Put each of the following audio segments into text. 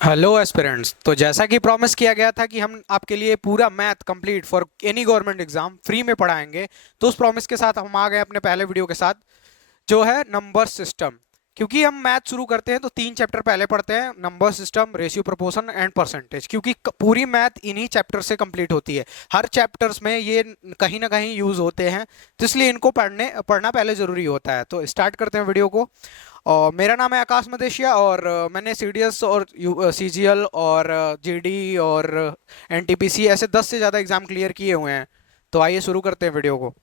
Hello aspirants. तो जैसा कि प्रॉमिस किया गया था कि हम आपके लिए पूरा math complete for any government exam free में पढ़ाएंगे, तो उस प्रॉमिस के साथ हम आ गए अपने पहले वीडियो के साथ, जो है नंबर सिस्टम। क्योंकि हम मैथ शुरू करते हैं तो 3 चैप्टर पहले पढ़ते हैं, number system, ratio, proportion and percentage, क्योंकि पूरी मैथ इन्हीं चैप्टर से कंप्लीट होती है। हर चैप्टर्स में ये कहीं ना कहीं यूज होते हैं, तो इसलिए इनको पढ़ना पहले जरूरी होता है। तो स्टार्ट करते हैं वीडियो को। और मेरा नाम है आकाश मदेशिया, और मैंने सीडीएस और सीजीएल और जीडी और एनटीपीसी ऐसे 10 से ज़्यादा एग्जाम क्लियर किए हुए हैं। तो आइए शुरू करते हैं वीडियो को।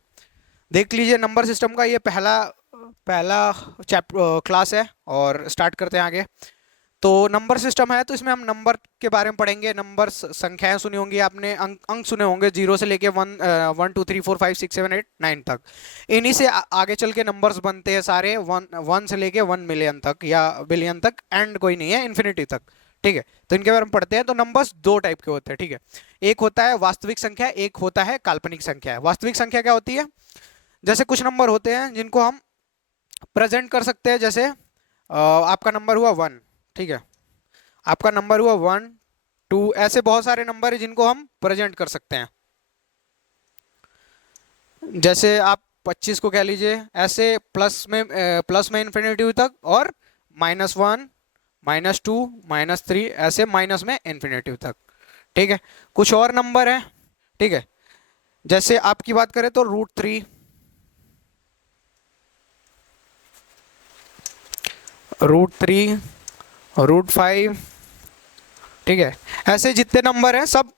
देख लीजिए, नंबर सिस्टम का ये पहला पहला क्लास है, और स्टार्ट करते हैं आगे। तो नंबर सिस्टम है, तो इसमें हम नंबर के बारे में पढ़ेंगे। नंबर संख्याएं सुनी होंगी आपने, अंक सुने होंगे, 0 से लेके 1 1 2 3 4 5 6 7 8 9 तक। इन्हीं से आगे चल के नंबर्स बनते हैं सारे, वन वन से लेके 1 मिलियन तक या बिलियन तक, एंड कोई नहीं है इन्फिनिटी तक। ठीक है, तो इनके बारे में पढ़ते हैं। तो नंबर्स दो टाइप के होते हैं, ठीक है। एक होता है वास्तविक संख्या, एक होता है काल्पनिक संख्या। वास्तविक संख्या क्या होती है? जैसे कुछ नंबर होते हैं जिनको हम प्रेजेंट कर सकते हैं, जैसे आपका नंबर हुआ 1, ठीक है। आपका नंबर हुआ 1 2, ऐसे बहुत सारे नंबर है जिनको हम प्रेजेंट कर सकते हैं। जैसे आप 25 को कह लीजिए, ऐसे प्लस में इन्फिनिटी तक, और -1 -2 -3, ऐसे माइनस में इन्फिनिटी तक। ठीक है, कुछ और नंबर है, ठीक है। जैसे आपकी बात करें तो √3, √3, √5, ठीक है। ऐसे जितने नंबर हैं सब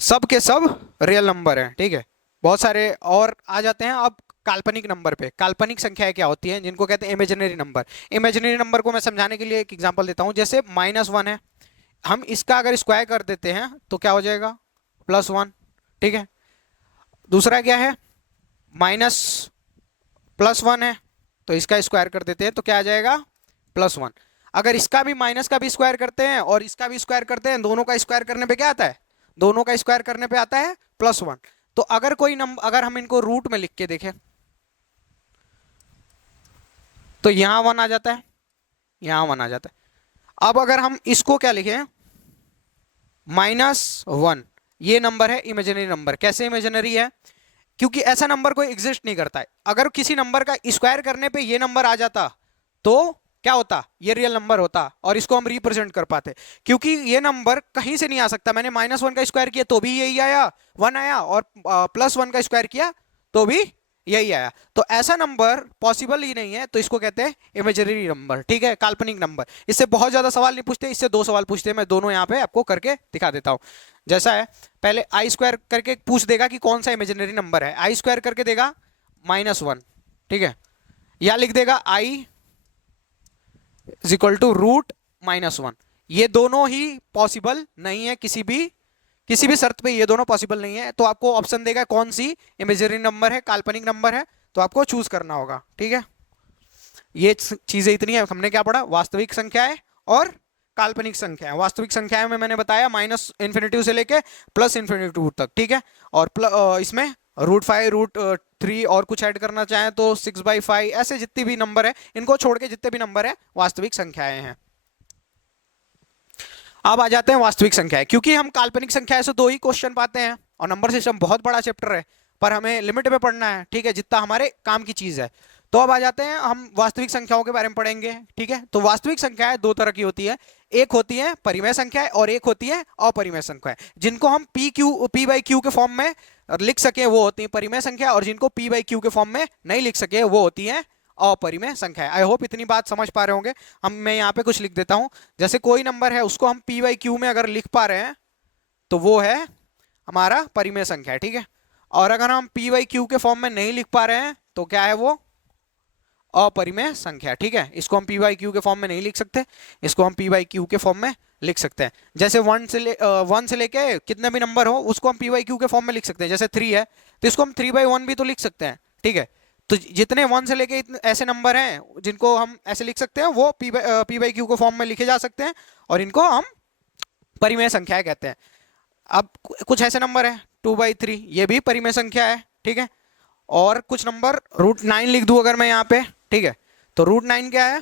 सब के सब रियल नंबर हैं, ठीक है। बहुत सारे और आ जाते हैं। अब काल्पनिक नंबर पे, काल्पनिक संख्याएं क्या होती हैं, जिनको कहते हैं इमेजिनरी नंबर। इमेजिनरी नंबर को मैं समझाने के लिए एक एग्जांपल देता हूं। जैसे -1 है, हम इसका अगर स्क्वायर कर देते हैं तो क्या हो जाएगा? +1, ठीक है। दूसरा क्या है? माइनस +1 है, तो इसका स्क्वायर कर देते हैं तो क्या आ जाएगा? +1। अगर इसका भी माइनस का भी स्क्वायर करते हैं और इसका भी स्क्वायर करते हैं, दोनों का स्क्वायर करने पे क्या आता है? दोनों का स्क्वायर करने पे आता है +1। तो अगर कोई नंबर, अगर हम इनको रूट में लिख के देखें तो यहां 1 आ जाता है, यहां 1 आ जाता है। अब अगर हम इसको क्या लिखें, -1, ये नंबर है इमेजिनरी नंबर। कैसे इमेजिनरी है? क्योंकि ऐसा नंबर कोई एग्जिस्ट नहीं करता है। अगर किसी नंबर का स्क्वायर करने पे ये नंबर आ जाता तो क्या होता? ये रियल नंबर होता, और इसको हम रिप्रेजेंट कर पाते। क्योंकि ये नंबर कहीं से नहीं आ सकता। मैंने -1 का स्क्वायर किया तो भी यही आया, 1 आया, और +1 का स्क्वायर किया तो भी यही आया। तो ऐसा नंबर पॉसिबल ही नहीं है, तो इसको कहते हैं इमेजिनरी नंबर, ठीक है, काल्पनिक नंबर। इससे बहुत ज्यादा सवाल नहीं पूछते, इससे 2 सवाल पूछते हैं। मैं दोनों यहाँ पे आपको करके दिखा देता हूँ। जैसा है, पहले आई स्क्वायर करके पूछ देगा कि कौन सा इमेजिनरी नंबर है। आई स्क्वायर करके देगा -1, ठीक है। या लिख देगा आई इज इक्वल टू √-1। ये दोनों ही पॉसिबल नहीं है, किसी भी शर्त पे ये दोनों पॉसिबल नहीं है। तो आपको ऑप्शन देगा कौन सी इमेजिनरी नंबर है, काल्पनिक नंबर है, तो आपको चूज करना होगा, ठीक है। ये चीजें इतनी है। हमने क्या पढ़ा? वास्तविक संख्याएं और काल्पनिक संख्याएं। वास्तविक संख्याएं में मैंने बताया -इन्फिनिटी से लेके +इन्फिनिटी तक, ठीक है। और इसमें √5, √3, और कुछ ऐड करना चाहें तो 6/5, ऐसे जितनी भी नंबर है, इनको छोड़ के जितने भी नंबर है वास्तविक संख्याएं हैं। अब आ जाते हैं वास्तविक संख्याएं। क्योंकि हम काल्पनिक संख्याएं से दो ही क्वेश्चन पाते हैं, और नंबर सिस्टम बहुत बड़ा चैप्टर है, पर हमें लिमिट में पढ़ना है, ठीक है, जितना हमारे काम की चीज है। तो अब आ जाते हैं, हम वास्तविक संख्याओं के बारे में पढ़ेंगे, ठीक है। तो वास्तविक संख्याएं दो तरह की होती है। एक होती है परिमेय संख्याएं, और एक होती है अपरिमेय संख्याएं। जिनको हम P/Q के फॉर्म में लिख सके वो होती है परिमेय संख्या, और जिनको P/Q के फॉर्म में नहीं लिख सके वो होती है अपरिमेय संख्या है। आई होप इतनी बात समझ पा रहे होंगे। मैं यहाँ पे कुछ लिख देता हूँ। जैसे कोई नंबर है, उसको हम P/Q में अगर लिख पा रहे हैं तो वो है हमारा परिमेय संख्या, ठीक है। और अगर हम P/Q के फॉर्म में नहीं लिख पा रहे हैं तो क्या है? वो अपरिमेय संख्या, ठीक है। इसको हम P/Q के फॉर्म में नहीं लिख सकते, इसको हम P/Q के फॉर्म में लिख सकते हैं। जैसे 1 से लेके कितने भी नंबर हो, उसको हम P/Q के फॉर्म में लिख सकते हैं। जैसे 3 है तो इसको हम 3/1 भी तो लिख सकते हैं, ठीक है। तो जितने 1 से लेके ऐसे नंबर हैं जिनको हम ऐसे लिख सकते हैं, वो P/Q के फॉर्म में लिखे जा सकते हैं, और इनको हम परिमेय संख्याएं कहते हैं। अब कुछ ऐसे नंबर है 2/3, ये भी परिमेय संख्या है, ठीक है। और कुछ नंबर √9 लिख दूं अगर मैं यहाँ पे, ठीक है, तो √9 क्या है?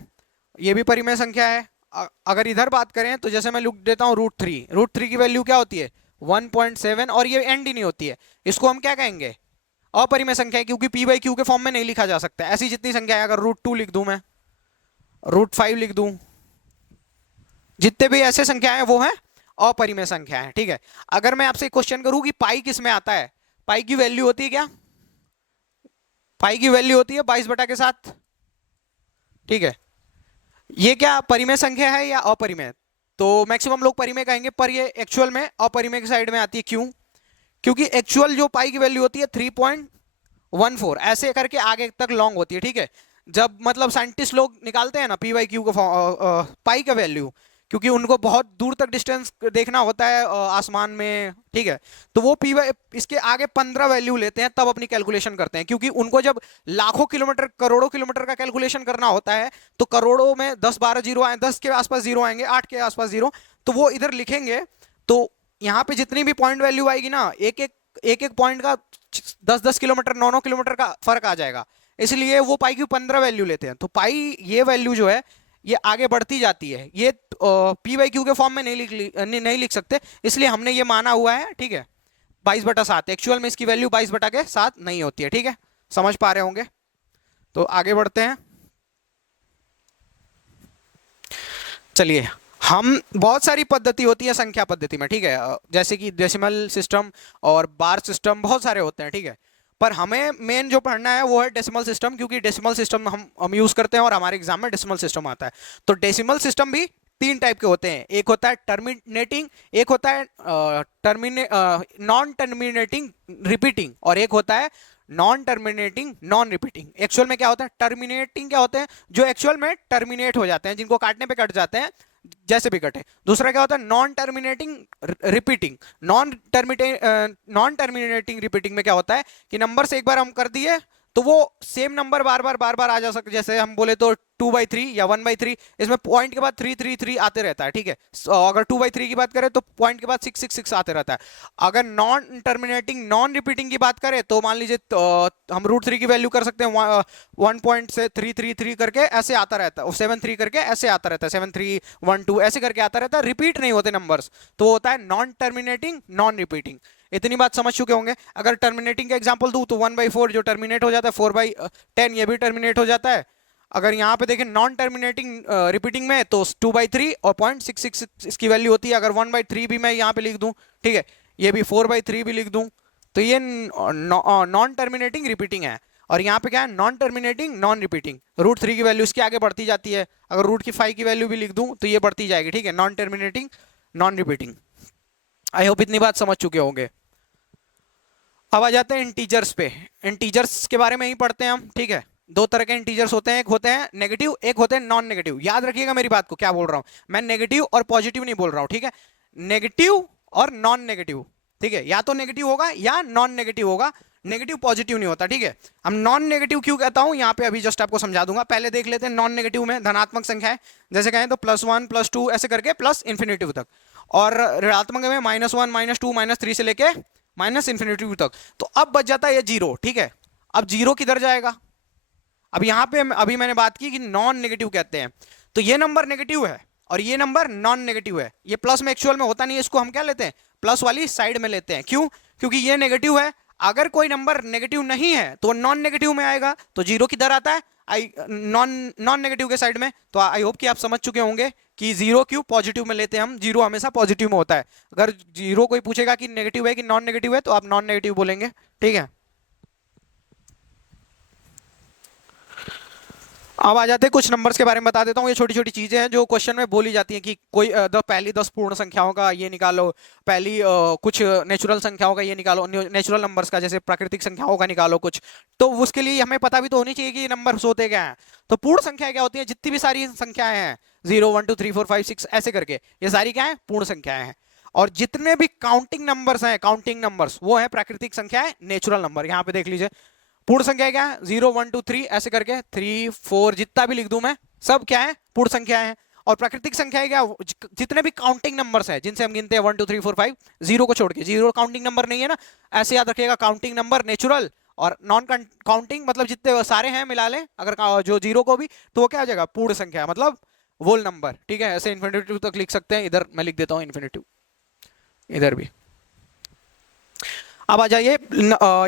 ये भी परिमेय संख्या है। अगर इधर बात करें तो जैसे मैं लिख देता हूँ रूट थ्री की वैल्यू क्या होती है 1.7, और ये एंड ही नहीं होती है, इसको हम क्या कहेंगे अपरिमेय संख्या है, क्योंकि पी बाई क्यू के फॉर्म में नहीं लिखा जा सकता। ऐसी जितनी संख्या है, अगर रूट 2 लिख दूं मैं, रूट 5 लिख दूं, जितने भी ऐसे संख्या है वो है अपरिमेय संख्या है। ठीक है, अगर मैं आपसे क्वेश्चन करूं कि पाई किस में आता है, पाई की वैल्यू होती है क्या, पाई की वैल्यू होती है 22/7। ठीक है, ये क्या परिमेय संख्या है या अपरिमेय? तो मैक्सिमम लोग परिमेय कहेंगे, पर ये एक्चुअल में अपरिमेय की साइड में आती है। क्यों? क्योंकि एक्चुअल जो पाई की वैल्यू होती है 3.14 ऐसे करके आगे तक लॉन्ग होती है। ठीक है, जब मतलब साइंटिस्ट लोग निकालते हैं ना पी बाई क्यू का पाई का वैल्यू, क्योंकि उनको बहुत दूर तक डिस्टेंस देखना होता है आसमान में। ठीक है, तो वो पी बाई इसके आगे 15 वैल्यू लेते हैं, तब अपनी कैलकुलेशन करते हैं, क्योंकि उनको जब लाखों किलोमीटर करोड़ों किलोमीटर का कैलकुलेशन करना होता है तो करोड़ों में 10-12 जीरो आए, 10 के आसपास जीरो आएंगे, 8 के आसपास जीरो, तो वो इधर लिखेंगे। तो यहाँ पे जितनी भी पॉइंट वैल्यू आएगी ना, एक एक पॉइंट का 10-10 किलोमीटर 9-9 किलोमीटर का फर्क आ जाएगा, इसलिए वो पाई की 15 वैल्यू लेते हैं। तो पाई ये वैल्यू जो है ये आगे बढ़ती जाती है, ये पी बाई क्यू के फॉर्म में नहीं लिख सकते, इसलिए हमने ये माना हुआ है। ठीक है, 22/7, एक्चुअल में इसकी वैल्यू 22/7 नहीं होती है। ठीक है, समझ पा रहे होंगे? तो आगे बढ़ते हैं। चलिए, हम बहुत सारी पद्धति होती है संख्या पद्धति में। ठीक है, जैसे कि डेसिमल सिस्टम और बार सिस्टम, बहुत सारे होते हैं। ठीक है, पर हमें मेन जो पढ़ना है वो है डेसिमल सिस्टम, क्योंकि डेसिमल सिस्टम हम यूज करते हैं और हमारे एग्जाम में डेसिमल सिस्टम आता है। तो डेसिमल सिस्टम भी 3 टाइप के होते हैं, एक होता है टर्मिनेटिंग, एक होता है नॉन टर्मिनेटिंग रिपीटिंग, और एक होता है non terminating non repeating. Actual में क्या होता है, टर्मिनेटिंग क्या होते हैं, जो एक्चुअल में टर्मिनेट हो जाते हैं, जिनको काटने पे कट जाते हैं, जैसे भी कटे। दूसरा क्या होता है, non terminating repeating. Non terminating repeating में क्या होता है कि नंबर से एक बार हम कर दिए तो वो सेम नंबर बार बार आ जा सकते, जैसे हम बोले तो 2/3 या 1/3, इसमें पॉइंट के बाद 3 आते रहता है। ठीक है, अगर 2/3 की बात करें तो पॉइंट के बाद 6 आते रहता है। अगर नॉन टर्मिनेटिंग नॉन रिपीटिंग की बात करें तो मान लीजिए हम रूट 3 की वैल्यू कर सकते हैं 1.333 करके ऐसे आता रहता है, 7 3 करके ऐसे आता रहता है, 7 3 1 2 ऐसे करके आता रहता है, रिपीट नहीं होते नंबर्स, तो होता है नॉन टर्मिनेटिंग नॉन रिपीटिंग। इतनी बात समझ चुके होंगे। अगर टर्मिनेटिंग का एग्जांपल दूं तो 1/4 जो टर्मिनेट हो जाता है, 4/10 ये भी टर्मिनेट हो जाता है। अगर यहाँ पे देखें नॉन टर्मिनेटिंग रिपीटिंग में तो 2/3 और 0.666 इसकी वैल्यू होती है। अगर 1/3 भी मैं यहाँ पे लिख दूं, ठीक है, ये भी 4/3 भी लिख दूं, तो ये नॉन टर्मिनेटिंग रिपीटिंग है। और यहाँ पे क्या है, non terminating non repeating. Root 3 की वैल्यू इसके आगे बढ़ती जाती है, अगर रूट 5 की वैल्यू भी लिख दूं तो ये बढ़ती जाएगी। ठीक है, non terminating non repeating. I hope इतनी बात समझ चुके होंगे। अब आ जाते हैं इंटीजर्स पे। इंटीजर्स के बारे में ही पढ़ते हैं हम। ठीक है, 2 तरह के इंटीजर्स होते हैं, एक होते हैं नेगेटिव, एक होते हैं नॉन नेगेटिव। याद रखिएगा मेरी बात को, क्या बोल रहा हूं मैं, नेगेटिव और पॉजिटिव नहीं बोल रहा हूं। ठीक है, नेगेटिव और नॉन नेगेटिव। ठीक है, या तो नेगेटिव होगा या नॉन नेगेटिव होगा, नेगेटिव पॉजिटिव नहीं होता। ठीक है, हम नॉन नेगेटिव क्यों कहता हूं यहाँ पे अभी जस्ट आपको समझा दूंगा। पहले देख लेते हैं नॉन नेगेटिव में धनात्मक संख्या है, जैसे कहें तो +1 +2 ऐसे करके प्लस इन्फिनिटिव तक, और ऋणात्मक में -1 -2 -3 से लेके -इन्फिनिटी तक। तो अब बच जाता है ये 0। ठीक है, अब 0 किधर जाएगा? अब यहां पे अभी मैंने बात की कि नॉन नेगेटिव कहते हैं, तो ये नंबर नेगेटिव है और ये नंबर नॉन नेगेटिव है। ये प्लस में एक्चुअल में होता नहीं है, इसको हम क्या लेते हैं, प्लस वाली साइड में लेते हैं। क्यों? क्योंकि ये नेगेटिव है। अगर कोई नंबर नेगेटिव नहीं है तो नॉन नेगेटिव में आएगा, तो 0 किधर आता है, नॉन नेगेटिव के साइड में। तो आई होप कि आप समझ चुके होंगे कि 0 क्यों पॉजिटिव में लेते हैं हम। 0 हमेशा पॉजिटिव में होता है। अगर 0 कोई पूछेगा कि नेगेटिव है कि नॉन नेगेटिव है तो आप नॉन नेगेटिव बोलेंगे। ठीक है, अब आ जाते हैं कुछ नंबर्स के बारे में बता देता हूँ। ये छोटी छोटी चीजें हैं जो क्वेश्चन में बोली जाती हैं कि कोई पहली 10 पूर्ण संख्याओं का ये निकालो, पहली कुछ नेचुरल संख्याओं का ये निकालो, नेचुरल नंबर्स का जैसे प्राकृतिक संख्याओं का निकालो कुछ। तो उसके लिए हमें पता भी तो होनी चाहिए कि नंबर होते क्या हैं। तो पूर्ण संख्याएं क्या होती हैं, जितनी भी सारी संख्याएं हैं 0 1 2 3 4 5 6 ऐसे करके, ये सारी क्या है, पूर्ण संख्याएं हैं। और जितने भी काउंटिंग नंबर्स हैं, काउंटिंग नंबर्स, वो है प्राकृतिक संख्याएं, नेचुरल नंबर। यहाँ पे देख लीजिए पूर्ण संख्या क्या है, 0 1 2 3 ऐसे करके 3 4 जितना भी लिख दूं मैं, सब क्या है, पूर्ण संख्या है। और प्राकृतिक संख्या है क्या, जितने भी काउंटिंग नंबर्स हैं जिनसे हम गिनते हैं 1 2 3 4 5, 0 को छोड़ के। 0 काउंटिंग नंबर नहीं है ना, ऐसे याद रखिएगा। काउंटिंग नंबर नेचुरल और नॉन काउंटिंग मतलब जितने सारे हैं मिला लें, अगर जो 0 को भी, तो वो क्या आ जाएगा, पूर्ण संख्या। मतलब होल नंबर, ठीक है। ऐसे इन्फिनिटिव तक लिख सकते हैं, इधर मैं लिख देता हूँ इन्फिनिटिव, इधर भी। अब आ जाइए,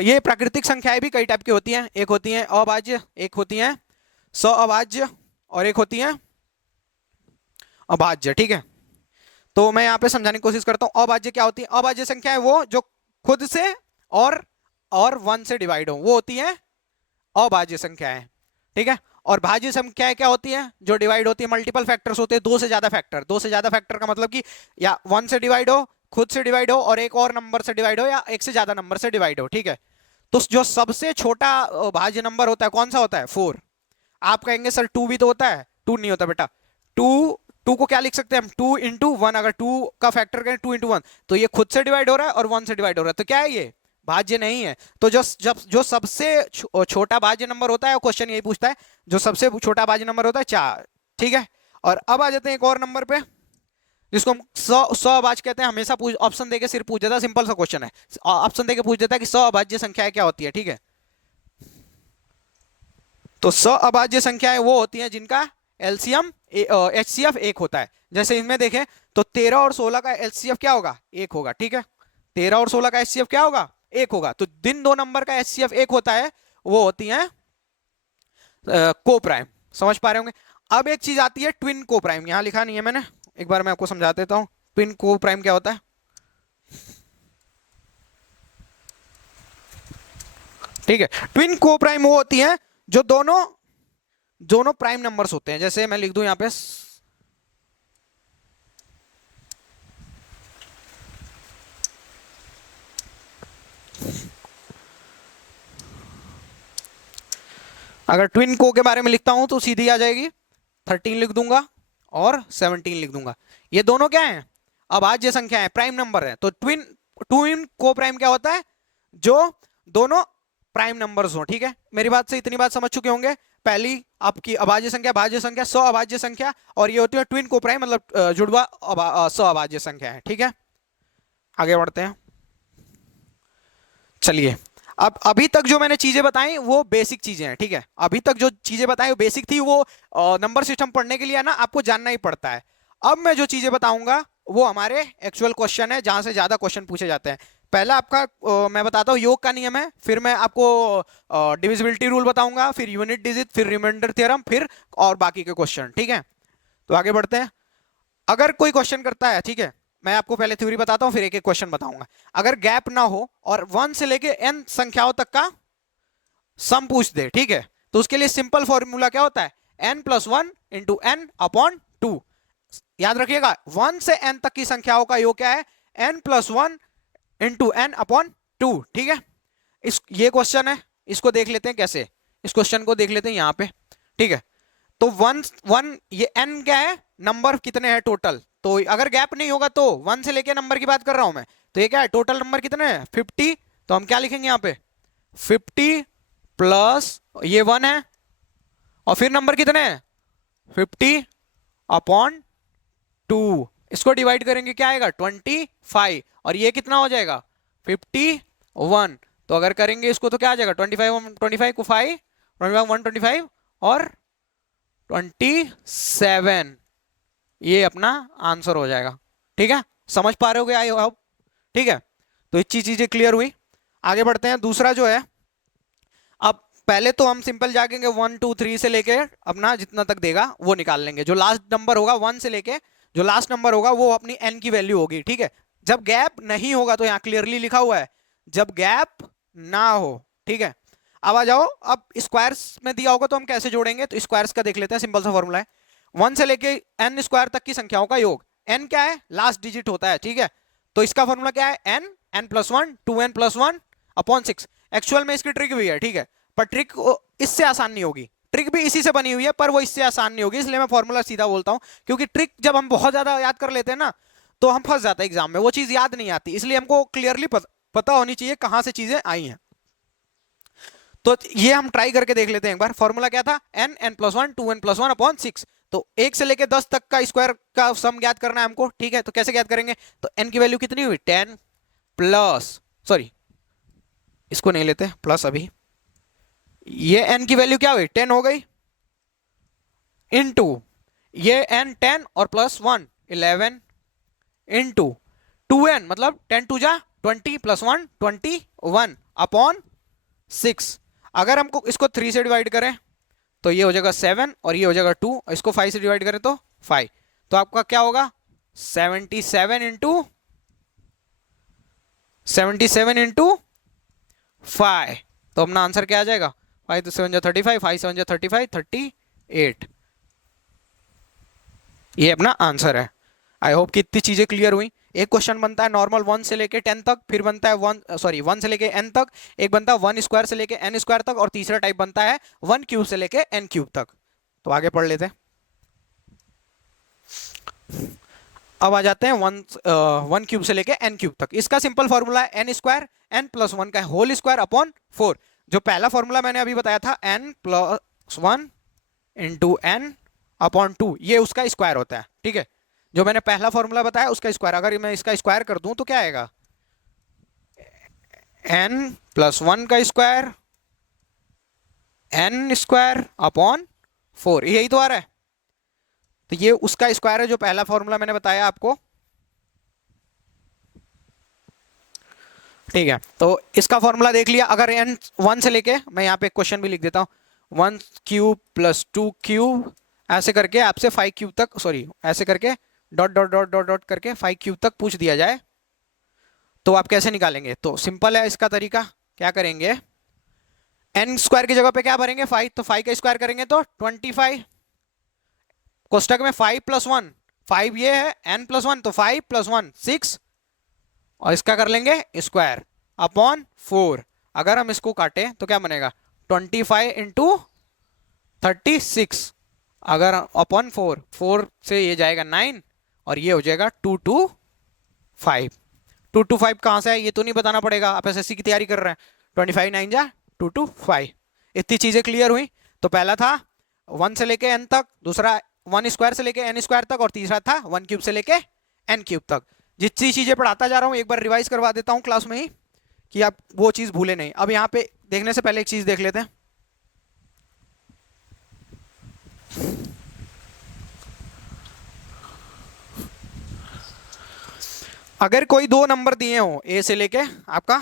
ये प्राकृतिक संख्याएं भी कई टाइप की होती हैं। एक होती हैं अभाज्य, एक होती हैं सअभाज्य, और एक होती हैं अभाज्य, ठीक है। तो मैं यहाँ पे समझाने की कोशिश करता हूँ। अभाज्य क्या होती है? अभाज्य संख्या है वो जो खुद से और 1 से डिवाइड हो, वो होती है अभाज्य संख्याएं, ठीक है। और भाज्य संख्याएं क्या होती है? जो डिवाइड होती है, मल्टीपल फैक्टर्स होते हैं, दो से ज्यादा फैक्टर। दो से ज्यादा फैक्टर का मतलब कि या 1 से डिवाइड हो, खुद से डिवाइड हो, और एक और नंबर से डिवाइड हो, या एक से ज्यादा नंबर से डिवाइड हो, ठीक है। तो जो सबसे छोटा भाज्य नंबर होता है कौन सा होता है? 4। आप कहेंगे सर 2 भी तो होता है। 2 नहीं होता बेटा। 2 2 को क्या लिख सकते हैं हम? 2 इंटू 1। अगर 2 का फैक्टर करें 2 इंटू 1, तो ये खुद से डिवाइड हो रहा है और 1 से डिवाइड हो रहा है, तो क्या है ये? भाज्य नहीं है। तो जो सबसे छोटा भाज्य नंबर होता है, वो क्वेश्चन यही पूछता है, जो सबसे छोटा भाज्य नंबर होता है 4, ठीक है। और अब आ जाते हैं एक और नंबर पे, जिसको हम सअभाज्य कहते हैं। हमेशा ऑप्शन देके सिर्फ पूछ देता है, सिंपल सा क्वेश्चन है, ऑप्शन देके पूछ देता है कि सअभाज्य संख्याएं क्या होती है, ठीक है। तो सअभाज्य संख्याएं वो होती हैं जिनका एलसीएम एचसीएफ 1 होता है। जैसे इनमें देखें तो 13 और 16 का एचसीएफ क्या होगा? 1 होगा, ठीक है। 13 और 16 का एचसीएफ क्या होगा? 1 होगा। तो जिन दो नंबर का एचसीएफ 1 होता है वो होती हैं को प्राइम। समझ पा रहे होंगे। अब एक चीज आती है ट्विन को प्राइम, यहां लिखा नहीं है मैंने, एक बार मैं आपको समझा देता हूं। ट्विन को प्राइम क्या होता है, ठीक है। ट्विन को प्राइम वो होती है जो दोनों दोनों प्राइम नंबर्स होते हैं। जैसे मैं लिख दूं यहां पे, अगर ट्विन को के बारे में लिखता हूं तो सीधी आ जाएगी, 13 लिख दूंगा और 17 लिख दूंगा। ये दोनों क्या है? अभाज्य संख्या है, प्राइम नंबर है। तो ट्विन को प्राइम क्या होता है? जो दोनों प्राइम नंबर्स हो, ठीक है। मेरी बात से इतनी बात समझ चुके होंगे। पहली आपकी अभाज्य संख्या, भाज्य संख्या, सअभाज्य संख्या, और ये होती है ट्विन को प्राइम, मतलब जुड़वा सअभाज्य संख्या है, ठीक है। आगे बढ़ते हैं, चलिए। अब अभी तक जो मैंने चीजें बताई वो बेसिक चीजें हैं, ठीक है। अभी तक जो चीजें बताई वो बेसिक थी, वो नंबर सिस्टम पढ़ने के लिए ना आपको जानना ही पड़ता है। अब मैं जो चीजें बताऊंगा वो हमारे एक्चुअल क्वेश्चन है, जहां से ज्यादा क्वेश्चन पूछे जाते हैं। पहला आपका मैं बताता हूँ योग का नियम है, फिर मैं आपको डिविजिबिलिटी रूल बताऊंगा, फिर यूनिट डिजिट, फिर रिमाइंडर थ्योरम, फिर और बाकी के क्वेश्चन, ठीक है। तो आगे बढ़ते हैं। अगर कोई क्वेश्चन करता है, ठीक है, मैं आपको पहले थ्योरी बताता हूं, फिर एक एक क्वेश्चन बताऊंगा। अगर गैप ना हो और 1 से लेके n संख्याओं तक का सम पूछ दे, ठीक है, तो उसके लिए सिंपल फॉर्मूला क्या होता है? n plus 1 into n upon 2। याद रखिएगा, 1 से n तक की संख्याओं का योग क्या है? n plus 1 into n upon 2, ठीक है। ये क्वेश्चन है, इसको देख लेते हैं कैसे। इस क्वेश्चन को देख लेते हैं यहाँ पे, ठीक है। तो वन ये n क्या है? नंबर कितने हैं टोटल। तो अगर गैप नहीं होगा तो 1 से लेके नंबर की बात कर रहा हूं मैं, तो ये क्या है? टोटल नंबर कितने हैं? 50। तो हम क्या लिखेंगे यहाँ पे? 50 प्लस ये 1 है, और फिर नंबर कितने हैं? 50 अपॉन 2। इसको डिवाइड करेंगे क्या आएगा? 25। और ये कितना हो जाएगा? 51। तो अगर करेंगे इसको तो क्या आ जाएगा? 25 को 5, 25 125 और 27। ये अपना आंसर हो जाएगा, ठीक है। समझ पा रहे हो आई होप, ठीक है। तो इतनी चीजें क्लियर हुई। आगे बढ़ते हैं। दूसरा जो है, अब पहले तो हम सिंपल जाएंगे 1 2 3 से लेके अपना जितना तक देगा वो निकाल लेंगे। जो लास्ट नंबर होगा 1 से लेके जो लास्ट नंबर होगा वो अपनी n की वैल्यू होगी, ठीक है। जब गैप नहीं होगा, तो यहां क्लियरली लिखा हुआ है जब गैप ना हो, ठीक है। अब आ जाओ, अब स्क्वायर्स में दिया होगा तो हम कैसे जोड़ेंगे, तो स्क्वायर्स का देख लेते हैं। सिंपल सा फॉर्मूला है 1 से लेके n स्क्वायर तक की संख्याओं का योग। n क्या है? लास्ट डिजिट होता है, ठीक है। तो इसका फॉर्मूला क्या है? n plus 1 2n plus 1 upon 6। Actual में इसकी ट्रिक भी है, ठीक है, पर ट्रिक इससे आसान नहीं होगी। ट्रिक भी इसी से बनी हुई है पर वो इससे आसान नहीं होगी, इसलिए मैं फॉर्मूला सीधा बोलता हूं। क्योंकि ट्रिक जब हम बहुत ज्यादा याद कर लेते हैं ना, तो हम फंस जाते हैं एग्जाम में, वो चीज याद नहीं आती। इसलिए हमको क्लियरली पता होनी चाहिए कहां से चीजें आई हैं। तो ये हम ट्राई करके देख लेते हैं एक बार। फॉर्मूला क्या था? n plus 1 2n plus 1 upon 6। तो 1 से लेके 10 तक का स्क्वायर का सम ज्ञात करना है हमको, ठीक है। तो कैसे ज्ञात करेंगे? तो n की वैल्यू कितनी हुई? 10 प्लस, सॉरी इसको नहीं लेते प्लस अभी, ये n की वैल्यू क्या हुई? 10 हो गई, इनटू ये n 10 और प्लस 1 11 इंटू 2n मतलब 10 टू जा 20 प्लस 1 21 अपॉन 6। अगर हमको इसको 3 से डिवाइड करें तो ये हो जाएगा 7 और ये हो जाएगा 2, इसको 5 से डिवाइड करें तो 5। तो आपका क्या होगा 77 इंटू 5। तो अपना आंसर क्या आ जाएगा 5 तो 7 जा 35, 5 7 जा 35, 38। ये अपना आंसर है। आई होप कि इतनी चीजें क्लियर हुई। एक क्वेश्चन बनता है नॉर्मल 1 से लेके 10 तक, फिर बनता है 1 से लेके n तक, एक बनता है 1 स्क्वायर से लेके n स्क्वायर तक, और तीसरा टाइप बनता है 1 क्यूब से लेके n क्यूब तक। तो आगे पढ़ लेते हैं। अब आ जाते हैं 1 क्यूब से लेके n क्यूब तक। इसका सिंपल फॉर्मूला है n स्क्वायर n प्लस 1 का होल स्क्वायर अपॉन 4। जो पहला फॉर्मूला मैंने अभी बताया था n plus 1 into n upon 2, ये उसका स्क्वायर होता है। ठीक है, जो मैंने पहला फॉर्मूला बताया उसका स्क्वायर, अगर मैं इसका स्क्वायर कर दूं तो क्या आएगा n प्लस 1 का स्क्वायर n स्क्वायर अपॉन 4, यही तो आ रहा है। तो ये उसका स्क्वायर है जो पहला फॉर्मूला मैंने बताया आपको। ठीक है, तो इसका फॉर्मूला देख लिया। अगर n 1 से लेके, मैं यहाँ पे एक क्वेश्चन भी लिख देता हूं, 1 क्यूब प्लस 2 क्यूब ऐसे करके आपसे 5 क्यूब तक, सॉरी ऐसे करके dot dot dot dot dot करके 5 क्यूब तक पूछ दिया जाए तो आप कैसे निकालेंगे? तो सिंपल है इसका तरीका। क्या करेंगे, n स्क्वायर की जगह पे क्या भरेंगे 5, तो 5 का स्क्वायर करेंगे तो 25, कोष्टक में 5 प्लस 1, 5 ये है, n प्लस 1 तो 5 प्लस 1 6, और इसका कर लेंगे स्क्वायर अपॉन 4। अगर हम इसको काटें तो क्या बनेगा 25 इंटू 36, अगर अपॉन 4, 4 से ये जाएगा 9 और ये हो जाएगा 2 to 5। 2 to 5 कहां से है ये तो नहीं बताना पड़ेगा, आप एसएससी की तैयारी कर रहे हैं। 25 9 जा 2 to 5। इतनी चीजें क्लियर हुई। तो पहला था 1 से लेके n तक, दूसरा 1 स्क्वायर से लेके n स्क्वायर तक, और तीसरा था 1 क्यूब से लेके n क्यूब तक। जितनी चीजें पढ़ाता जा रहा हूं एक बार रिवाइज करवा देता हूं क्लास में ही, कि आप वो चीज भूले नहीं। अब यहाँ पे देखने से पहले एक चीज देख लेते हैं। अगर कोई दो नंबर दिए हो ए से लेके आपका,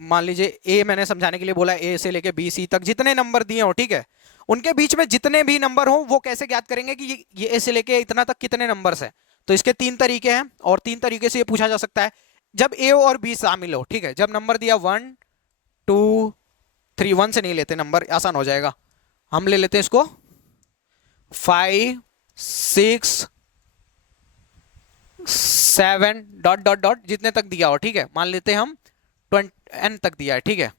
मान लीजिए ए मैंने समझाने के लिए बोला ए से लेके बी सी तक जितने नंबर दिए हो, ठीक है, उनके बीच में जितने भी नंबर हो वो कैसे ज्ञात करेंगे कि ये ए से लेके इतना तक कितने नंबर्स है? तो इसके 3 तरीके हैं, और 3 तरीके से ये पूछा जा सकता है। जब ए और बी शामिल हो, ठीक है, जब नंबर दिया 1 2 3, 1 से नहीं लेते नंबर, आसान हो जाएगा, हम ले लेते हैं इसको 5 6 7 डॉट डॉट डॉट जितने तक दिया हो, ठीक है, मान लेते हैं हम 20 n तक दिया है, ठीक है।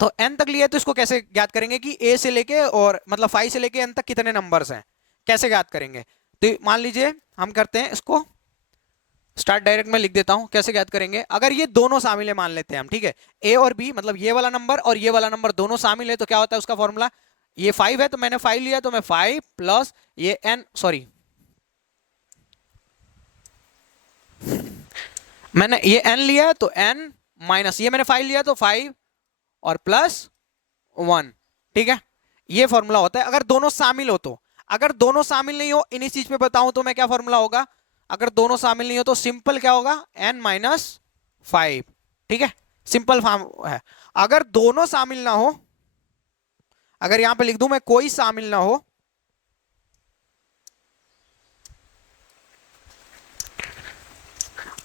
तो n तक लिया है तो इसको कैसे ज्ञात करेंगे कि a से लेके, और मतलब 5 से लेके n तक कितने नंबर्स हैं, कैसे ज्ञात करेंगे? तो मान लीजिए हम करते हैं इसको स्टार्ट, डायरेक्ट में लिख देता हूं कैसे ज्ञात करेंगे। अगर ये दोनों शामिल है मान लेते हैं हम, ठीक है, a और b मतलब ये वाला नंबर और ये वाला नंबर दोनों शामिल है, तो क्या होता है उसका फॉर्मूला, ये 5 है तो मैंने 5 लिया, तो मैं 5 प्लस ये n, सॉरी मैंने ये n लिया तो n माइनस ये मैंने 5 लिया तो 5 और प्लस 1, ठीक है। ये फॉर्मूला होता है अगर दोनों शामिल हो तो। अगर दोनों शामिल नहीं हो, इन इस चीज पे बताऊं तो मैं क्या फॉर्मूला होगा, अगर दोनों शामिल नहीं हो तो सिंपल क्या होगा n माइनस 5, ठीक है, सिंपल फॉर्म है। अगर दोनों शामिल ना हो, अगर यहां पे लिख दूं मैं कोई शामिल ना हो,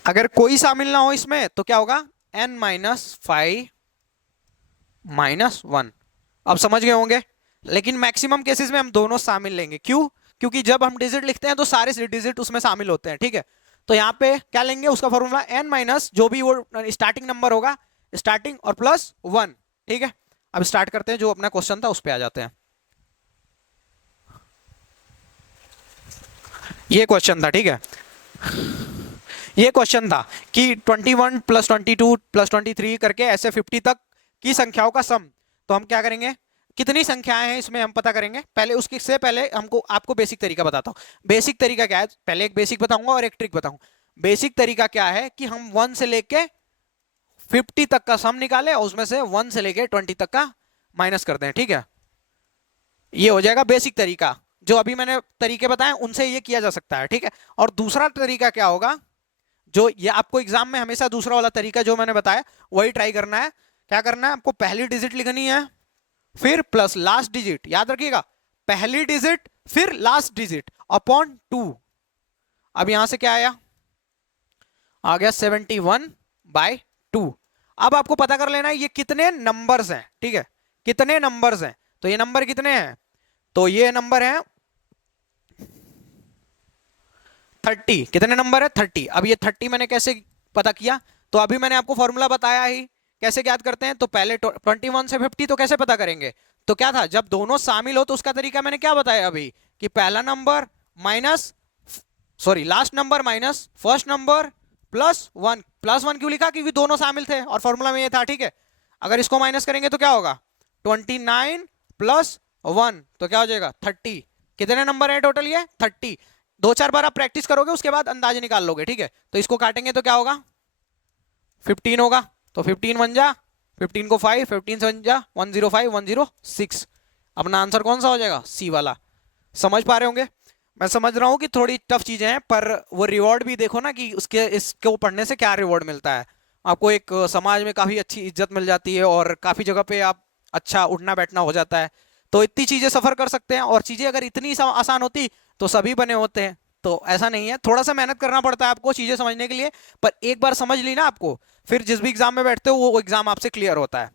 अगर कोई शामिल ना हो इसमें तो क्या होगा n माइनस 5 माइनस 1। अब समझ गए होंगे। लेकिन मैक्सिमम केसेस में हम दोनों शामिल लेंगे, क्यों? क्योंकि जब हम डिजिट लिखते हैं तो सारे डिजिट उसमें शामिल होते हैं, ठीक है। तो यहाँ पे क्या लेंगे, उसका फॉर्मूला n माइनस जो भी वो स्टार्टिंग नंबर होगा, स्टार्टिंग और प्लस 1, ठीक है। अब स्टार्ट करते हैं, जो अपना क्वेश्चन था उस पर आ जाते हैं। ये क्वेश्चन था, ठीक है, ये क्वेश्चन था कि 21 प्लस 22 प्लस 23 करके ऐसे 50 तक की संख्याओं का सम। तो हम क्या करेंगे, कितनी संख्याएं हैं इसमें हम पता करेंगे। पहले उसके से पहले हमको आपको बेसिक तरीका बताता हूं। बेसिक तरीका क्या है, पहले एक बेसिक बताऊंगा और एक ट्रिक बताऊंगा। बेसिक तरीका क्या है कि हम 1 से लेके 50 तक का सम निकाले और उसमें से 1 से लेके 20 तक का माइनस करते हैं, ठीक है। ये हो जाएगा बेसिक तरीका। जो अभी मैंने तरीके बताए उनसे ये किया जा सकता है, ठीक है। और दूसरा तरीका क्या होगा, जो ये आपको एग्जाम में हमेशा दूसरा वाला तरीका जो मैंने बताया वही ट्राई करना है। क्या करना है, आपको पहली डिजिट लिखनी है, फिर प्लस लास्ट डिजिट, याद रखिएगा, पहली डिजिट फिर लास्ट डिजिट अपॉन 2। अब यहां से क्या आया, आ गया 71/2। अब आपको पता कर लेना है ये कितने नंबर्स हैं, ठीक है, कितने नंबर्स हैं। तो ये नंबर कितने हैं, तो ये नंबर है 30। कितने नंबर है, 30। अब ये 30 मैंने कैसे पता किया, तो अभी मैंने आपको फॉर्मूला बताया ही, कैसे याद करते हैं। तो पहले 21 से 50 तो कैसे पता करेंगे, तो क्या था, जब दोनों शामिल हो तो उसका तरीका मैंने क्या बताया अभी, कि पहला number minus, sorry last number minus first number plus one. Plus one क्यों लिखा, क्योंकि दोनों शामिल थे और फॉर्मूला में ये था, ठीक है। अगर इसको माइनस करेंगे तो क्या होगा, 29 प्लस 1 तो क्या हो जाएगा 30। कितने नंबर है टोटल, ये 30। दो चार बार आप प्रैक्टिस करोगे उसके बाद अंदाजा निकाल लोगे, ठीक है। तो इसको काटेंगे तो क्या होगा, 15 होगा। तो 15 बन जा, 15 को 5, 15 से बन जा 105, 106। अपना आंसर कौन सा हो जाएगा, सी वाला। समझ पा रहे होंगे, मैं समझ रहा हूँ कि थोड़ी टफ चीजें हैं, पर वो रिवॉर्ड भी देखो ना कि उसके इसको पढ़ने से क्या रिवॉर्ड मिलता है आपको। एक समाज में काफी अच्छी इज्जत मिल जाती है और काफी जगह पे आप अच्छा उठना बैठना हो जाता है। तो इतनी चीजें सफर कर सकते हैं, और चीजें अगर इतनी आसान होती तो सभी बने होते हैं। तो ऐसा नहीं है, थोड़ा सा मेहनत करना पड़ता है आपको चीजें समझने के लिए, पर एक बार समझ ली ना आपको, फिर जिस भी एग्जाम में बैठते हो वो एग्जाम आपसे क्लियर होता है।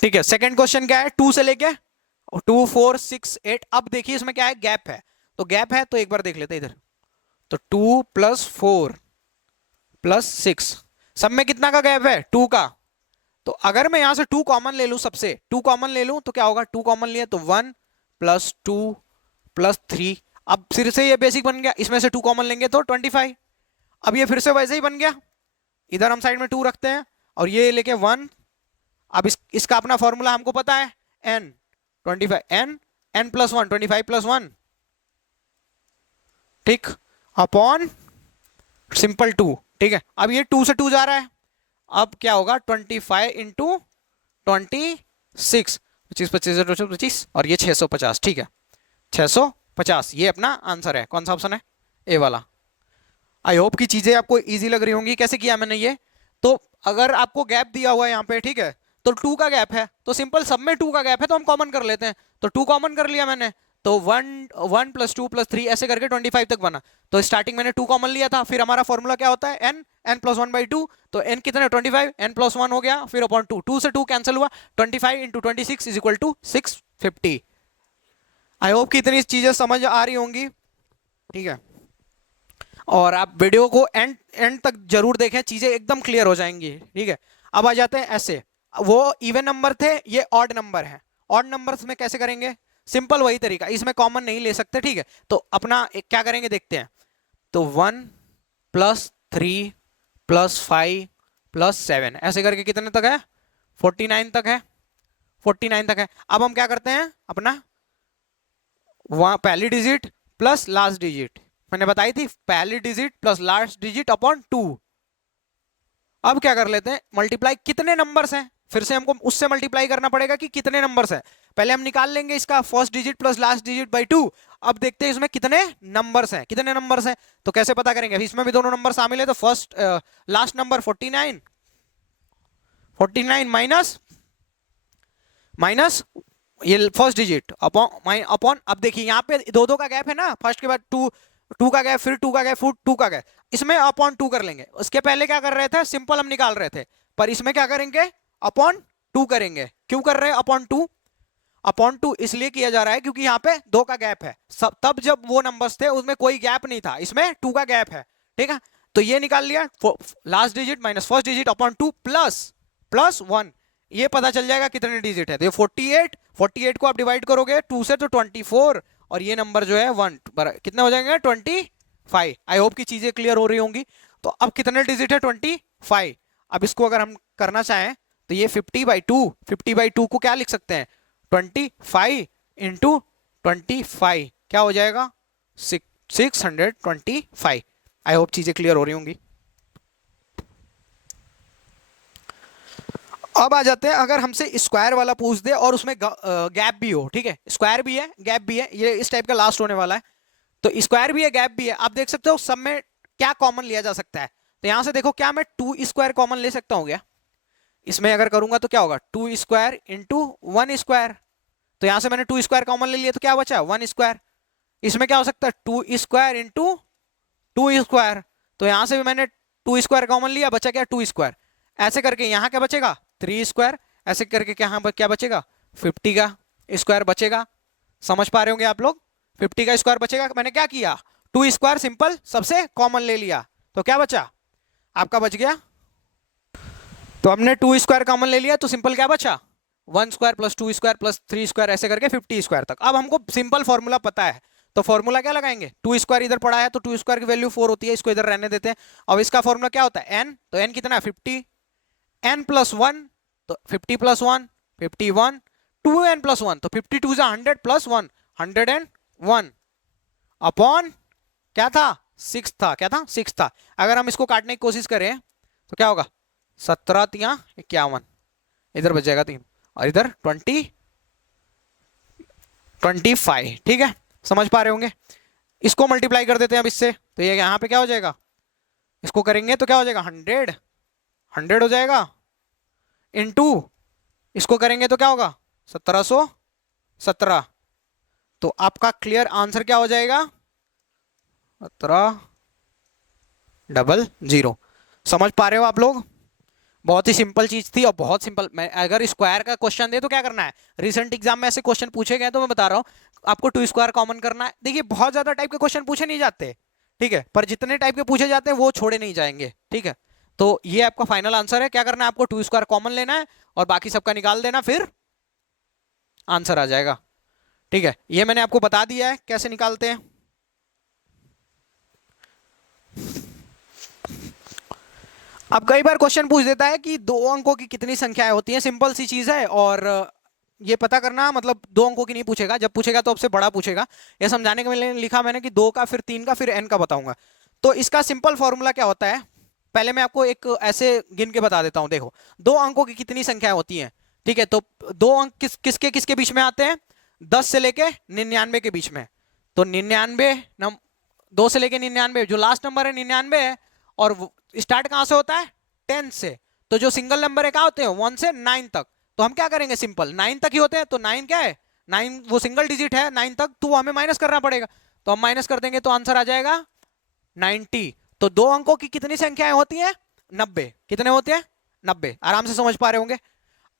ठीक है, सेकंड क्वेश्चन क्या है, 2 से लेके 2, 4, 6, 8। अब देखिए इसमें क्या है, गैप है। तो गैप है तो एक बार देख लेते हैं इधर। तो 2 + 4 + 6, सब में कितना का गैप है, 2 का। तो अगर मैं यहां से 2 कॉमन ले लूं, सबसे 2 कॉमन ले लूं तो क्या होगा, 2 कॉमन लिया तो 1 + 2 + 3। अब फिर से ये बेसिक बन गया, इसमें से 2 कॉमन लेंगे तो 25। अब ये फिर से वैसे ही बन गया, इधर हम साइड में 2 रखते हैं और ये लेके 1। अब इसका अपना फॉर्मूला हमको पता है, n 25, n + 1 25 + 1, ठीक, अपॉन सिंपल 2, ठीक है। अब ये 2 से 2 जा रहा है, अब क्या होगा 25 × 26, 25 25 25 और ये 650, ठीक है 650। ये अपना आंसर है, कौन सा ऑप्शन है, ए वाला। आई होप की चीजें आपको इजी लग रही होंगी। कैसे किया मैंने ये, तो अगर आपको गैप दिया हुआ है यहाँ पे, ठीक है, तो 2 का गैप है तो सिंपल सब में 2 का गैप है तो हम कॉमन कर लेते हैं। तो 2 कॉमन कर लिया मैंने, तो 1 1 + 2 + 3 ऐसे करके 25 तक बना। तो स्टार्टिंग मैंने 2 कॉमन लिया था, फिर हमारा फॉर्मूला क्या होता है, n + 1/2। तो n कितने 25, n + 1 हो गया, फिर अपॉन 2, 2 से 2 कैंसिल हुआ, 25 × 26 = 650। आई होप कि इतनी चीजें समझ आ रही होंगी, ठीक है। और आप वीडियो को एंड एंड तक जरूर देखें, चीजें एकदम क्लियर हो जाएंगी, ठीक है। अब आ जाते हैं ऐसे, वो इवन नंबर थे, ये ऑड नंबर है। ऑड नंबर्स में कैसे करेंगे, सिंपल वही तरीका, इसमें कॉमन नहीं ले सकते, ठीक है। तो अपना क्या करेंगे देखते हैं। तो 1 + 3 + 5 + 7 ऐसे करके कितने तक है, 49 तक है, 49 तक है। अब हम क्या करते हैं, अपना वहां पहली डिजिट प्लस लास्ट डिजिट मैंने बताई थी, पहली digit plus last digit upon 2। अब क्या कर लेते हैं, मल्टीप्लाई, कितने नंबर्स हैं, फिर से हमको उससे मल्टीप्लाई करना पड़ेगा कि कितने नंबर्स हैं। पहले हम निकाल लेंगे इसका first digit plus last digit by 2। अब देखते हैं इसमें कितने नंबर्स हैं, कितने नंबर्स हैं। तो कैसे पता करेंगे, इसमें भी दोनों नंबर शामिल है, तो फर्स्ट लास्ट नंबर 49, 49 माइनस ये फर्स्ट डिजिट अपॉन अपॉन। अब देखिए यहाँ पे दो दो का गैप है ना, फर्स्ट के बाद 2, 2 का गैप, फिर 2 का गैप, फिर 2 का गैप, इसमें अपॉन 2 कर लेंगे। उसके पहले क्या कर रहे थे, सिंपल हम निकाल रहे थे, पर इसमें क्या करेंगे, अपॉन 2 करेंगे। क्यों कर रहे हैं अपॉन 2, अपॉन 2 इसलिए किया जा रहा है क्योंकि यहाँ पे 2 का गैप है, सब तब जब वो नंबर्स थे उसमें कोई गैप नहीं था, इसमें 2 का गैप है, ठीक है। तो ये निकाल लिया, last digit minus first digit upon 2 plus 1, ये पता चल जाएगा कितने डिजिट है। तो ये 48, 48 को आप डिवाइड करोगे 2 से तो 24, और ये नंबर जो है 1 कितने हो जाएंगे 25। आई होप की चीजें क्लियर हो रही होंगी। तो अब कितने डिजिट है 25। अब इसको अगर हम करना चाहें तो ये 50/2, 50/2 को क्या लिख सकते हैं, 25 × 25 क्या हो जाएगा 625। आई होप चीजें क्लियर हो रही होंगी। अब आ जाते हैं, अगर हमसे स्क्वायर वाला पूछ दे और उसमें गैप भी हो, ठीक है, स्क्वायर भी है गैप भी है, ये इस टाइप का लास्ट होने वाला है। तो स्क्वायर भी है गैप भी है, आप देख सकते हो सब में क्या कॉमन लिया जा सकता है। तो यहां से देखो, क्या मैं 2 स्क्वायर कॉमन ले सकता हूँ क्या? इसमें अगर करूंगा तो क्या होगा, 2 स्क्वायर इंटू 1 स्क्वायर। तो यहां से मैंने 2 स्क्वायर कॉमन ले लिया, तो क्या बचा 1 स्क्वायर। इसमें क्या हो सकता है, 2 स्क्वायर इंटू 2 स्क्वायर। तो यहां से भी मैंने 2 स्क्वायर कॉमन लिया, बचा क्या 2 स्क्वायर। ऐसे करके यहाँ क्या बचेगा 3 स्क्वायर। ऐसे करके क्या बचेगा 50 का स्क्वायर बचेगा। समझ पा रहे होंगे आप लोग, 50 का स्क्वायर बचेगा। मैंने क्या किया, 2 स्क्वायर सिंपल सबसे कॉमन ले लिया, तो क्या बचा आपका बच गया। तो हमने 2 स्क्वायर कॉमन ले लिया, तो सिंपल क्या बचा 1 square plus 2 square plus 3 square, ऐसे करके 50 स्क्वायर तक। अब हमको सिंपल फॉर्मूला पता है, तो फॉर्मूला क्या लगाएंगे, 2 स्क्वायर इधर पड़ा है तो 2 स्क्वायर की वैल्यू 4 होती है, इसको इधर रहने देते हैं। अब इसका फॉर्मूला क्या होता है n, तो n कितना है 50, n प्लस 1, तो 50 प्लस 1 51, 2n प्लस 1, तो 52 जा 100 प्लस 1 101 अपॉन क्या था 6 था, क्या था 6 था। अगर हम इसको काटने की कोशिश करें तो क्या होगा 17 तिया 51, इधर बच जाएगा 3 और इधर 25, ठीक है, समझ पा रहे होंगे। इसको मल्टीप्लाई कर देते हैं अब इससे, तो ये यहाँ पे क्या हो जाएगा, इसको करेंगे तो क्या हो जाएगा 100 हो जाएगा, इनटू इसको करेंगे तो क्या होगा 1717। तो आपका क्लियर आंसर क्या हो जाएगा 1700। समझ पा रहे हो आप लोग, बहुत ही सिंपल चीज थी और बहुत सिंपल। मैं अगर स्क्वायर का क्वेश्चन दे तो क्या करना है, रिसेंट एग्जाम में ऐसे क्वेश्चन पूछे गए तो मैं बता रहा हूं आपको 2 स्क्वायर कॉमन करना है। देखिए बहुत ज्यादा टाइप के क्वेश्चन पूछे नहीं जाते, ठीक है, पर जितने टाइप के पूछे जाते हैं वो छोड़े नहीं जाएंगे, ठीक है। तो ये आपका फाइनल आंसर है, क्या करना है आपको 2 स्क्वायर कॉमन लेना है और बाकी सबका निकाल देना, फिर आंसर आ जाएगा, ठीक है। ये मैंने आपको बता दिया है कैसे निकालते हैं। अब कई बार क्वेश्चन पूछ देता है कि 2 अंकों की कितनी संख्याएं होती हैं, सिंपल सी चीज है, और ये पता करना, मतलब 2 अंकों की नहीं पूछेगा, जब पूछेगा तो आपसे बड़ा पूछेगा। ये समझाने के लिए लिखा मैंने कि 2 का फिर 3 का फिर n का बताऊंगा। तो इसका सिंपल फॉर्मूला क्या होता है, पहले मैं आपको एक ऐसे गिन के बता देता हूं। देखो 2 अंकों की कितनी संख्याएं होती हैं, ठीक है, तो 2 अंक किसके किसके बीच में आते हैं, 10 से लेके 99 के बीच में। तो 99 2 से लेके 99, जो लास्ट नंबर है 99 है, और स्टार्ट कहां से होता है 10 से। तो जो सिंगल नंबर है क्या होते हैं 1 से 9 तक। तो हम क्या करेंगे, सिंपल 9 तक ही होते हैं, तो 9 क्या है 9 वो सिंगल डिजिट है 9 तक, तो हमें माइनस करना पड़ेगा। तो हम माइनस कर देंगे तो आंसर आ जाएगा 90। तो 2 अंकों की कितनी संख्याएं होती हैं 90। कितने होते हैं 90, आराम से समझ पा रहे होंगे।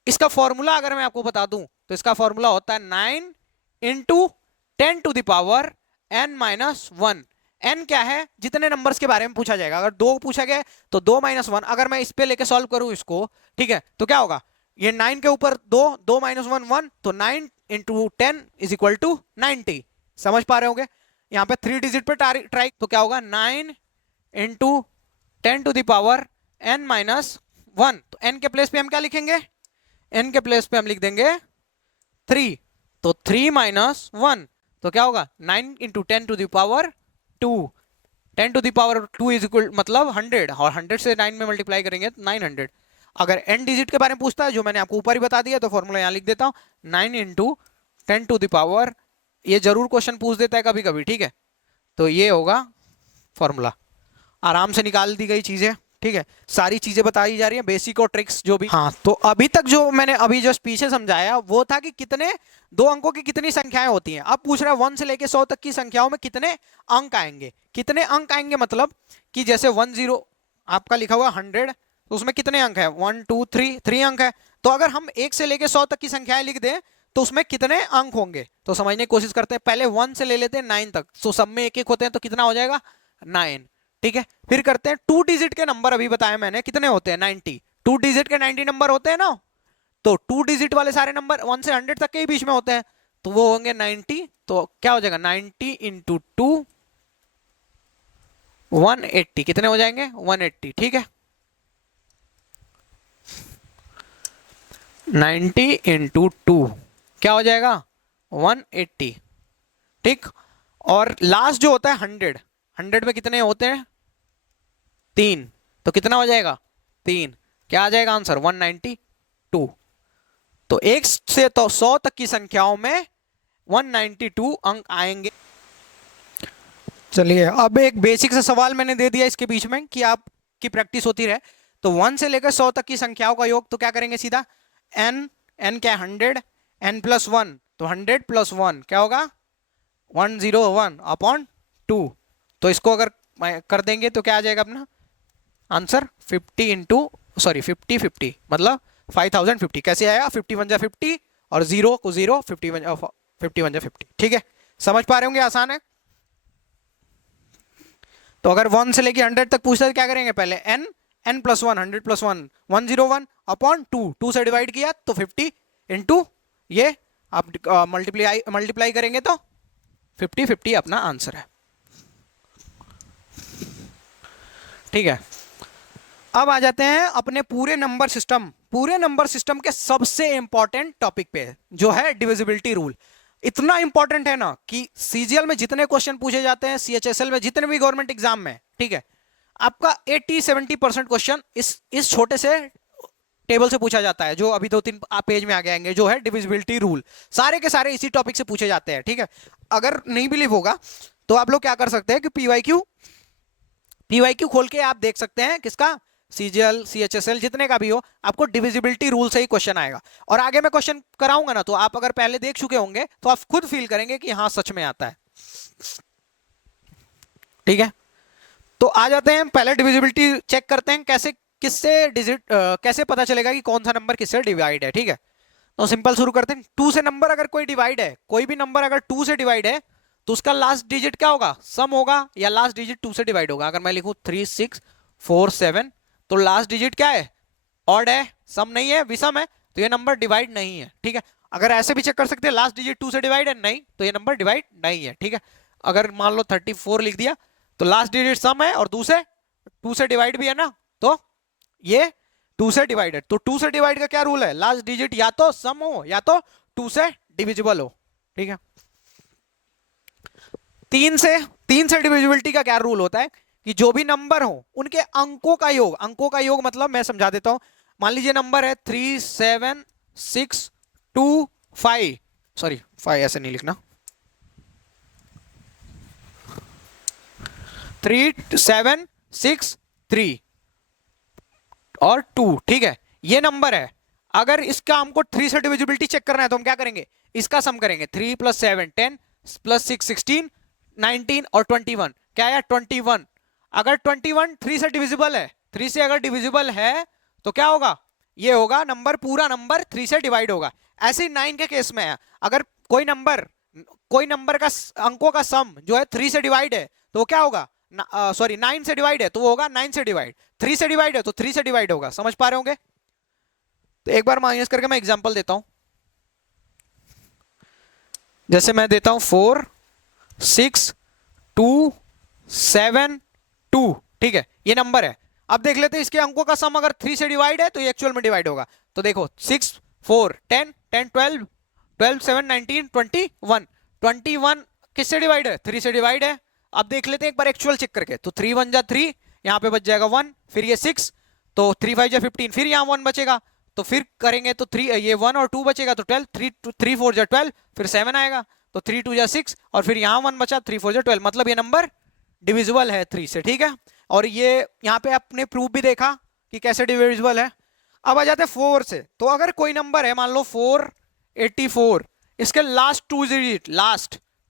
इसका फॉर्मूला अगर मैं आपको बता दूं तो इसका फॉर्मूला होता है 9 इंटू 10⁻n-1। n क्या है, जितने नंबर्स के बारे में पूछा जाएगा। अगर 2 पूछा गया तो 2 - 1। अगर मैं इस पे लेके सॉल्व करूं इसको, ठीक है, तो क्या होगा, ये 9 के ऊपर 2, 2 - 1 1, तो 9 इंटू 10 इज इक्वल टू 90। समझ पा रहे होंगे। यहाँ पे 3 डिजिट पे ट्राई, तो क्या होगा 9 इंटू 10⁻n-1। तो n के प्लेस पे हम क्या लिखेंगे, n के प्लेस पे हम लिख देंगे 3। तो 3 - 1 तो क्या होगा 9 इंटू 10⁻2। 10⁻2 इज इक्वल मतलब 100, और 100 से 9 में मल्टीप्लाई करेंगे तो 900। अगर n डिजिट के बारे में पूछता है, जो मैंने आपको ऊपर ही बता दिया, तो फॉर्मूला यहाँ लिख देता हूँ 9 इंटू 10⁻, ये जरूर क्वेश्चन पूछ देता है कभी कभी, ठीक है। तो ये होगा फॉर्मूला, आराम से निकाल दी गई चीजें, ठीक है। सारी चीजें बताई जा रही हैं, बेसिक और ट्रिक्स जो भी। हाँ, तो अभी तक जो मैंने अभी जस्ट पीछे समझाया वो था कि कितने 2 अंकों की कितनी संख्याएं होती हैं। अब पूछ रहा है 1 से लेके 100 तक की संख्याओं में कितने अंक आएंगे। कितने अंक आएंगे मतलब कि जैसे 10 आपका लिखा हुआ 100, तो उसमें कितने अंक है 1 2 3 अंक है। तो अगर हम 1 से लेके 100 तक की संख्याएं लिख दें तो उसमें कितने अंक होंगे, तो समझने की कोशिश करते हैं। पहले 1 से ले लेते हैं 9 तक, तो सब में एक एक होते हैं, तो कितना हो जाएगा 9, ठीक है। फिर करते हैं 2 डिजिट के नंबर, अभी बताया मैंने कितने होते हैं 90। 2 डिजिट के 90 नंबर होते हैं ना, तो 2 डिजिट वाले सारे नंबर 1 से 100 तक के ही बीच में होते हैं, तो वो होंगे 90। तो क्या हो जाएगा 90 इंटू 2 180, कितने हो जाएंगे 180, ठीक है। 90 इंटू 2 क्या हो जाएगा 180, ठीक। और लास्ट जो होता है 100, 100 में कितने होते हैं 3, तो कितना हो जाएगा 3, क्या आ जाएगा आंसर 190। 2। तो 1 से तो 100 तक की संख्याओं में 192 अंक आएंगे। चलिए अब एक बेसिक सा सवाल मैंने दे दिया इसके बीच में कि आपकी प्रैक्टिस होती रहे। तो 1 से लेकर 100 तक की संख्याओं का योग तो क्या करेंगे सीधा n क्या 100 n प्लस 1 तो 100 प्लस 1 क्या होगा 101 अपॉन 2। तो इसको अगर कर देंगे तो क्या आ जाएगा अपना आंसर 50 मतलब 5050। कैसे आया 51 जा 50 और 0 को 0 51 जा 50। ठीक है समझ पा रहे होंगे आसान है। तो अगर 1 से लेके 100 तक पूछता है क्या करेंगे पहले n प्लस 1 100 प्लस 1 101 अपॉन 2 से डिवाइड किया तो 50 इंटू ये आप मल्टीप्लाई करेंगे तो 50 अपना आंसर है। ठीक है अब आ जाते हैं अपने पूरे नंबर सिस्टम के सबसे इंपॉर्टेंट टॉपिक पे जो है डिविजिबिलिटी रूल। इतना इंपॉर्टेंट है ना कि सीजीएल में जितने क्वेश्चन पूछे जाते हैं सीएचएसएल में जितने भी गवर्नमेंट एग्जाम में ठीक है आपका 80-70% क्वेश्चन इस छोटे से टेबल से पूछा जाता है जो अभी 2-3 पेज में आगे आएंगे जो है डिविजिबिलिटी रूल। सारे के सारे इसी टॉपिक से पूछे जाते हैं। ठीक है अगर नहीं बिलीव होगा तो आप लोग क्या कर सकते हैं कि पीवाईक्यू खोल के आप देख सकते हैं किसका सीजीएल सीएचएसएल जितने का भी हो आपको डिविजिबिलिटी रूल से ही क्वेश्चन आएगा। और आगे मैं क्वेश्चन कराऊंगा ना तो आप अगर पहले देख चुके होंगे तो आप खुद फील करेंगे कि हाँ सच में आता है। ठीक है तो आ जाते हैं पहले डिविजिबिलिटी चेक करते हैं कैसे पता चलेगा कि कौन सा नंबर किससे डिवाइड है। ठीक है तो सिंपल शुरू करते हैं 2 से नंबर अगर कोई डिवाइड है कोई भी नंबर अगर 2 से डिवाइड है तो उसका लास्ट डिजिट क्या होगा सम होगा या लास्ट डिजिट 2 से डिवाइड होगा। अगर मैं लिखूं 3 6 4 7 तो लास्ट डिजिट क्या है ऑड है सम नहीं है विषम है तो ये नंबर डिवाइड नहीं है। ठीक है अगर ऐसे भी चेक कर सकते हैं लास्ट डिजिट 2 से डिवाइड है नहीं तो ये नंबर डिवाइड नहीं है। ठीक है अगर मान लो 34 लिख दिया तो लास्ट डिजिट सम है और दूसरे 2 से डिवाइड भी है ना तो ये 2 से डिवाइडेड। तो 2 से डिवाइड का क्या रूल है लास्ट डिजिट या तो सम हो या तो 2 से डिविजिबल हो। ठीक है 3 से डिविजिबिलिटी का क्या रूल होता है कि जो भी नंबर हो उनके अंकों का योग मतलब मैं समझा देता हूं। मान लीजिए नंबर है 3 7 6 2 5 सॉरी 5 ऐसे नहीं लिखना 3 7 6 3 और 2। ठीक है ये नंबर है अगर इसका हमको 3 से डिविजिबिलिटी चेक करना है तो हम क्या करेंगे इसका सम करेंगे 3 + 7 10 + 6 16 19 और 21 क्या है 21। अगर 21 3 से डिविजिबल है 3 से अगर डिविजिबल है तो क्या होगा ये होगा नंबर पूरा नंबर 3 से डिवाइड होगा। ऐसे 9 के केस में है अगर कोई नंबर का अंकों का सम जो है 3 से डिवाइड है तो वो क्या होगा सॉरी 9 से डिवाइड है तो वो होगा 9 से डिवाइड 3 से डिवाइड है तो 3 से डिवाइड होगा। समझ पा रहे होंगे तो एक बार माइनस करके मैं एग्जांपल देता हूं जैसे मैं देता हूं 4 6 2 7 2। ठीक है ये नंबर है अब देख लेते हैं इसके अंकों का सम अगर 3 से डिवाइड है तो ये एक्चुअल में डिवाइड होगा। तो देखो 6 4 10 10 12 12 7 19 21 21 किससे डिवाइड है 3 से डिवाइड है। अब देख लेते हैं एक बार एक्चुअल चेक करके तो 3 1 जा 3 यहां पे बच जाएगा 1 फिर ये 6 तो 3 5 जा 15 फिर यहां 1 बचेगा तो फिर करेंगे तो 3 ये 1 और 2 बचेगा तो 12 3 4 जा 12 फिर 7 आएगा तो 3 2 जा 6 और फिर यहां 1 बचा 3 4 जा 12 मतलब ये नंबर डिविजिबल है 3 से। ठीक है और ये यहां पे आपने प्रूफ भी देखा कि कैसे डिविजिबल है। अब आ जाते हैं 4 से तो अगर कोई नंबर है मान लो 484 इसके लास्ट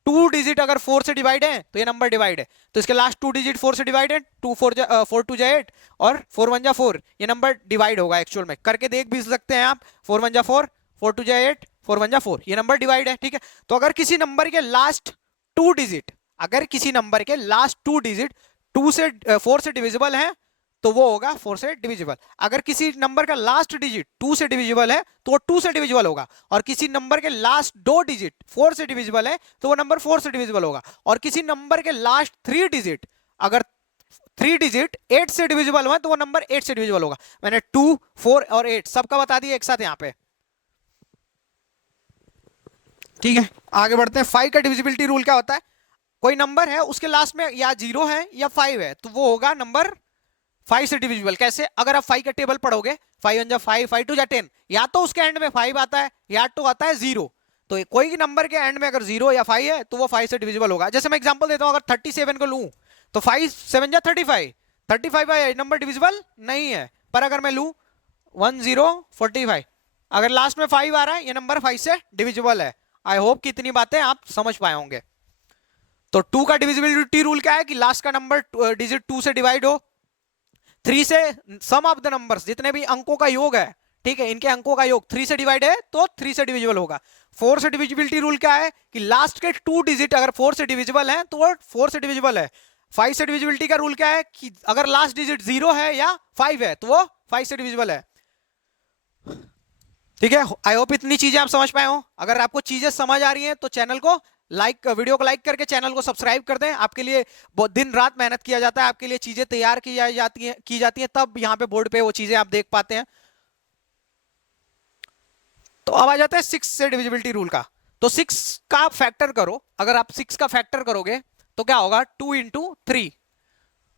2 डिजिट अगर 4 से डिवाइड है तो ये नंबर डिवाइड है तो इसके लास्ट 2 डिजिट 4 से डिवाइड है 4 2 जा 8 और 4 1 जा 4 ये नंबर डिवाइड होगा एक्चुअल में करके देख भी सकते हैं आप 4 1 जा 4 4 2 जा 8 4 1 जा 4 ये नंबर डिवाइड है। ठीक है तो अगर किसी नंबर के लास्ट 2 डिजिट 2 से 4 से डिविजिबल है तो वो होगा 4 से डिविजिबल। अगर किसी नंबर का लास्ट डिजिट 2 से डिविजिबल है तो वो 2 से डिविजिबल होगा और किसी नंबर के लास्ट 2 डिजिट 4 से डिविजिबल है तो वो नंबर 4 से डिविजिबल होगा और किसी नंबर के लास्ट 3 डिजिट अगर 3 डिजिट 8 से डिविजिबल हुआ तो वो नंबर 8 से डिविजिबल होगा। मैंने 2 4 और 8 सबका बता दिया एक साथ यहाँ पे। ठीक है आगे बढ़ते हैं 5 का डिविजिबिलिटी रूल क्या होता है कोई नंबर है उसके लास्ट में या 0 है या 5 है तो वो होगा नंबर 5 से डिविजिबल कैसे? अगर आप 5 का टेबल पढ़ोगे, 5 1 जा 5, 5 2 जा 10, या तो उसके एंड में 5 आता है या तो आता है 0। तो कोई नंबर के एंड में अगर 0 या 5 है तो वो 5 से डिविजिबल होगा। जैसे मैं एग्जांपल देता हूं, अगर 37 को लूं तो 5 7 जा 35, 35 है, नंबर डिविजिबल नहीं है। पर अगर मैं लूं 1 0 45, अगर लास्ट में 5 आ रहा है, ये नंबर 5 से डिविजिबल है। आई होप कि इतनी बातें आप समझ पाए होंगे। तो 2 का डिविजिबिलिटी रूल क्या है कि लास्ट का नंबर डिजिट 2 से डिवाइड हो। 3 से सम ऑफ द नंबर्स, जितने भी अंकों का योग है, ठीक है, इनके अंकों का योग 3 से डिवाइड है तो 3 से डिविजिबल होगा। 4 से डिविजिबिलिटी रूल क्या है कि लास्ट के 2 डिजिट अगर 4 से डिविजिबल है तो वो 4 से डिविजिबल है। 5 से डिविजिबिलिटी का रूल क्या है कि अगर लास्ट डिजिट 0 है या 5 है तो वो 5 से डिविजिबल है। ठीक है, आई होप इतनी चीजें आप समझ पाए हो। अगर आपको चीजें समझ आ रही हैं तो चैनल को वीडियो को लाइक करके चैनल को सब्सक्राइब कर दें। आपके लिए बहुत दिन रात मेहनत किया जाता है, आपके लिए चीजें तैयार की जाती हैं, तब यहाँ पे बोर्ड पे वो चीजें आप देख पाते हैं। तो अब आ जाता है 6 से डिविजिबिलिटी रूल का। तो 6 का फैक्टर करो, अगर आप 6 का फैक्टर करोगे तो क्या होगा, 2 इंटू 3।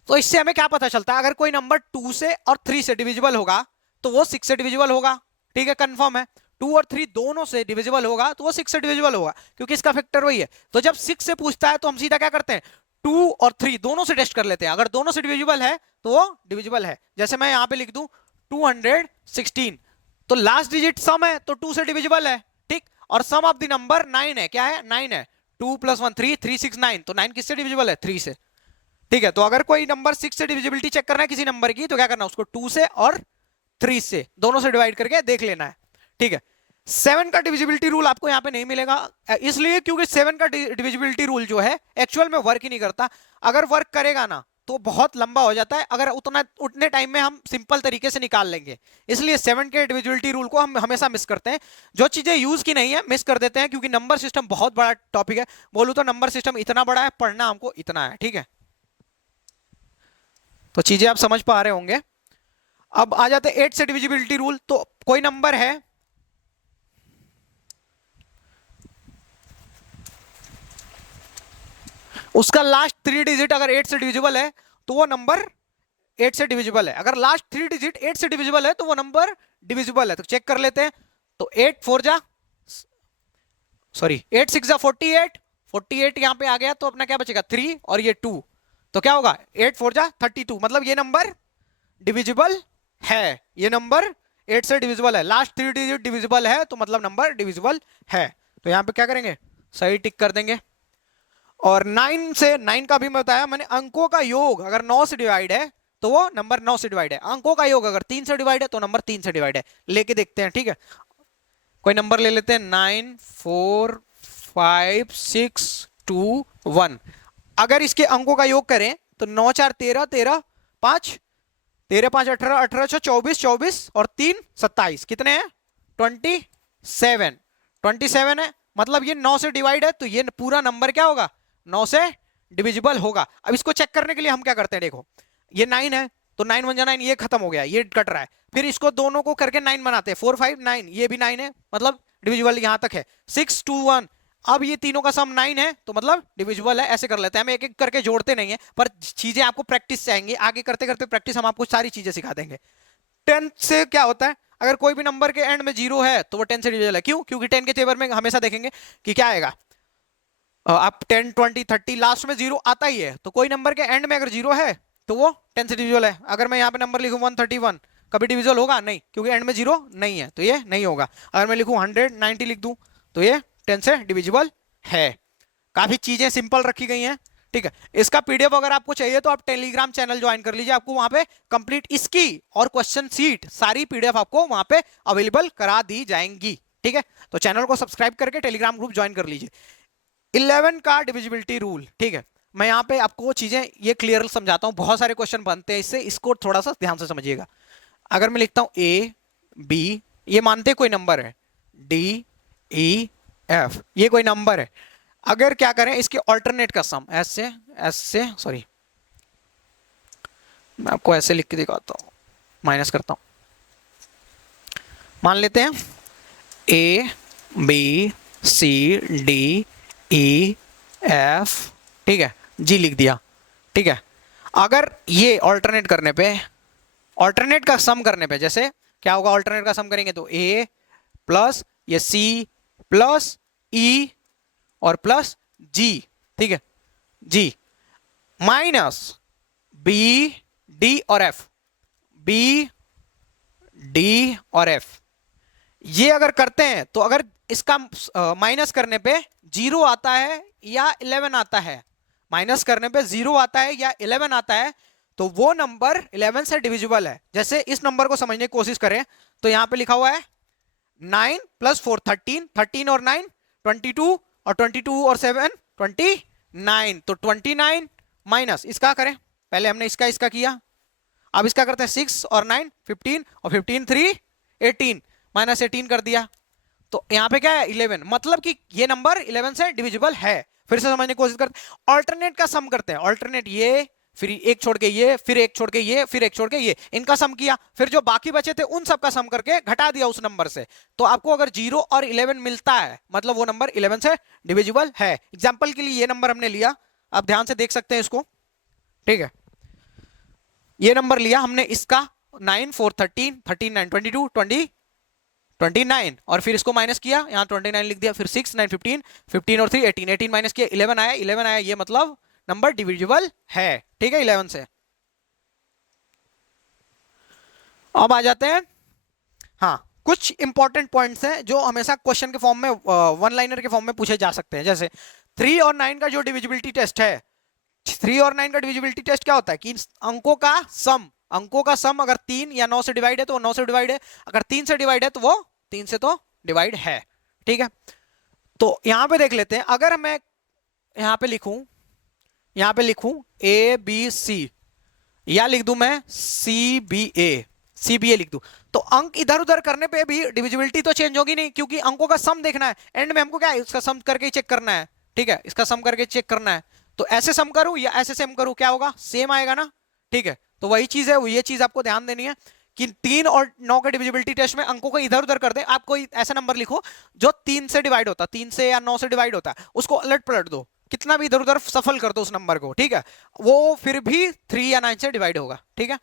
तो इससे हमें क्या पता चलता है, अगर कोई नंबर 2 से और 3 से डिविजिबल होगा तो वो 6 से डिविजिबल होगा। ठीक है, कंफर्म है। 2 और 3 दोनों से डिविजिबल होगा तो वो 6 से डिविजिबल होगा, क्योंकि इसका फैक्टर वही है। तो जब 6 से पूछता है तो हम सीधा क्या करते हैं, 2 और 3 दोनों से टेस्ट कर लेते हैं। अगर दोनों से डिविजिबल है तो वो डिविजिबल है। जैसे मैं यहां पे लिख दूं 216, तो लास्ट डिजिट सम है तो 2 से डिविजिबल है। ठीक, और सम ऑफ द नंबर 9 है, क्या है, 9 है। 2 + 1 3, 3 6 9, तो 9 किससे डिविजिबल है, 3 से। ठीक है, तो अगर कोई नंबर 6 से डिविजिबिलिटी चेक करना है किसी नंबर की, तो क्या करना है, उसको 2 से और 3 से दोनों से डिवाइड करके देख लेना है। ठीक है, 7 का डिविजिबिलिटी रूल आपको यहां पे नहीं मिलेगा, इसलिए क्योंकि 7 का डिविजिबिलिटी रूल जो है एक्चुअल में वर्क ही नहीं करता। अगर वर्क करेगा ना तो बहुत लंबा हो जाता है, अगर उतने टाइम में हम सिंपल तरीके से निकाल लेंगे। इसलिए 7 के डिविजिबिलिटी रूल को हम हमेशा मिस करते हैं। जो चीजें यूज की नहीं है मिस कर देते हैं, क्योंकि नंबर सिस्टम बहुत बड़ा टॉपिक है। बोलूं तो नंबर सिस्टम इतना बड़ा है, पढ़ना हमको इतना है। ठीक है, तो चीजें आप समझ पा रहे होंगे। अब आ जाते हैं 8 से डिविजिबिलिटी रूल। तो कोई नंबर है, उसका लास्ट 3 डिजिट अगर 8 से डिविजिबल है तो वो नंबर 8 से डिविजिबल है। अगर लास्ट 3 डिजिट 8 से डिविजिबल है तो वो नंबर डिविजिबल है। तो चेक कर लेते हैं। तो 8 6 जा 48, 48 यहां पे आ गया तो अपना क्या बचेगा, 3 और ये 2, तो क्या होगा 8 4 जा 32, मतलब ये नंबर डिविजिबल है। ये नंबर 8 से डिविजिबल है, लास्ट 3 डिजिट डिविजिबल है, तो मतलब नंबर डिविजिबल है। तो यहां पे क्या करेंगे, सही टिक कर देंगे। और 9 का भी बताया मैंने, अंकों का योग अगर 9 से डिवाइड है तो वो नंबर 9 से डिवाइड है। अंकों का योग अगर 3 से डिवाइड है तो नंबर 3 से डिवाइड है। लेके देखते हैं। ठीक है, कोई नंबर ले लेते हैं, 9 4 5 6 2 1। अगर इसके अंकों का योग करें तो 9 4 13, 13 5, 13 5 18, 18 6 24, 24 और 3 27, कितने हैं, 27। 27 है, मतलब ये 9 से डिवाइड है, तो ये पूरा नंबर क्या होगा, 9 से डिविजिबल होगा। अब इसको चेक करने के लिए हम क्या करते हैं, देखो ये 9 है तो 9 1 जा 9, ये खत्म हो गया, ये कट रहा है। फिर इसको दोनों को करके 9 बनाते हैं, 4 5 9, ये भी 9 है, मतलब डिविजिबल यहां तक है। 6 2 1, अब ये तीनों का सम 9 है तो मतलब डिविजिबल है। ऐसे कर लेते हैं, हम एक एक करके जोड़ते नहीं है, पर चीजें आपको प्रैक्टिस से आएंगी, आगे करते करते प्रैक्टिस हम आपको सारी चीजें सिखा देंगे। 10 से क्या होता है, अगर कोई भी नंबर के एंड में 0 है तो वो 10 से डिविजिबल है। क्यों, क्योंकि 10 के तेवर में हमेशा देखेंगे कि क्या आएगा, आप 10 20 30 लास्ट में 0 आता ही है। तो कोई नंबर के एंड में अगर 0 है तो वो 10 से डिविजिबल है। अगर मैं यहाँ पे नंबर लिखूं 131, कभी डिविजिबल होगा नहीं, क्योंकि एंड में 0 नहीं है, तो ये नहीं होगा। अगर मैं लिखूं 190 लिख दूं तो ये 10 से डिविजिबल है। काफी चीजें सिंपल रखी गई हैं। ठीक है, इसका पीडीएफ अगर आपको चाहिए तो आप टेलीग्राम चैनल ज्वाइन कर लीजिए, आपको वहां पे कंप्लीट इसकी और क्वेश्चन सीट सारी पीडीएफ आपको वहां पे अवेलेबल करा दी जाएंगी। ठीक है, तो चैनल को सब्सक्राइब करके टेलीग्राम ग्रुप ज्वाइन कर लीजिए। 11 का डिविजिबिलिटी रूल। ठीक है, मैं यहाँ पे आपको चीजें ये क्लियर समझाता हूँ, बहुत सारे क्वेश्चन बनते हैं इससे, इसको थोड़ा सा ध्यान से समझिएगा। अगर मैं लिखता हूँ ए बी, ये मानते कोई नंबर है, डी ई एफ, ये कोई नंबर है। अगर क्या करें, इसके ऑल्टरनेट का सम, ऐसे सॉरी मैं आपको ऐसे लिख के दिखाता हूँ, माइनस करता हूँ। मान लेते हैं A B C D E F, ठीक है, जी लिख दिया। ठीक है, अगर ये ऑल्टरनेट करने पे ऑल्टरनेट का सम करने पे जैसे क्या होगा, ऑल्टरनेट का सम करेंगे तो ए प्लस ये सी प्लस ई और प्लस जी, ठीक है, जी माइनस बी डी और एफ, बी डी और एफ। ये अगर करते हैं तो अगर इसका माइनस करने पे जीरो आता है या 11 आता है, माइनस करने पे जीरो आता है या 11 आता है, तो वो नंबर 11 से डिविजिबल है। जैसे इस नंबर को समझने की कोशिश करें तो यहां पे लिखा हुआ है 9 प्लस 4 13, 13 और 9 22 और 22 और 7 29, तो 29 माइनस इसका करें, पहले हमने इसका इसका किया, अब इसका करते हैं 6 और 9 15 और 15 3 18 माइनस 18 कर दिया, तो यहां पे क्या है 11, मतलब कि ये नंबर 11 से डिविजिबल है। फिर से समझने की कोशिश करते हैं, ऑल्टरनेट का सम करते हैं, ऑल्टरनेट ये फिर एक छोड़ के ये फिर एक छोड़ के ये फिर एक छोड़ के ये, इनका सम किया, फिर जो बाकी बचे थे उन सब का सम करके घटा दिया उस नंबर से, तो आपको अगर 0 और 11 मिलता है मतलब वो नंबर 11 से डिविजिबल है। एग्जांपल के लिए ये नंबर हमने लिया, आप ध्यान से देख सकते हैं इसको, ठीक है, ये नंबर लिया हमने इसका 9 4 13 13 9 22 20 29 और फिर इसको माइनस किया, यहां 29 लिख दिया, फिर 6 9 15 15 और 3 18 18 माइनस किया 11 आया, 11 आया, ये मतलब नंबर डिविजिबल है, ठीक है 11 से। अब आ जाते हैं, हाँ कुछ इंपॉर्टेंट पॉइंट्स हैं जो हमेशा क्वेश्चन के फॉर्म में वन लाइनर के फॉर्म में पूछे जा सकते हैं। जैसे 3 और 9 का जो डिविजिबिलिटी टेस्ट है, 3 और 9 का डिविजिबिलिटी टेस्ट क्या होता है कि अंकों का सम, अंकों का सम अगर 3 या 9 से डिवाइड है तो 9 से डिवाइड है, अगर 3 से डिवाइड है तो वो 3 से तो डिवाइड है, ठीक है। तो यहां पे देख लेते हैं, अगर मैं यहां पे लिखूं, यहां पे लिखूं ए बी सी या लिख दूं मैं सी बी ए, सी बी ए लिख दूं, तो अंक इधर उधर करने पे भी डिविजिबिलिटी तो चेंज होगी नहीं, क्योंकि अंकों का सम देखना है, एंड में हमको क्या है इसका सम करके ही चेक करना है, ठीक है, इसका सम करके चेक करना है, तो ऐसे सम करूं या ऐसे सम करूं क्या होगा, सेम आएगा ना, ठीक है। तो वही चीज है, ये चीज आपको ध्यान देनी है कि 3 और 9 के डिविजिबिलिटी टेस्ट में अंकों को इधर उधर कर दे, आप कोई ऐसा नंबर लिखो जो 3 से डिवाइड होता, 3 से या 9 से डिवाइड होता है, उसको अलट पलट दो, कितना भी इधर उधर सफल कर दो उस नंबर को, ठीक है, वो फिर भी 3 या 9 से डिवाइड होगा, ठीक है।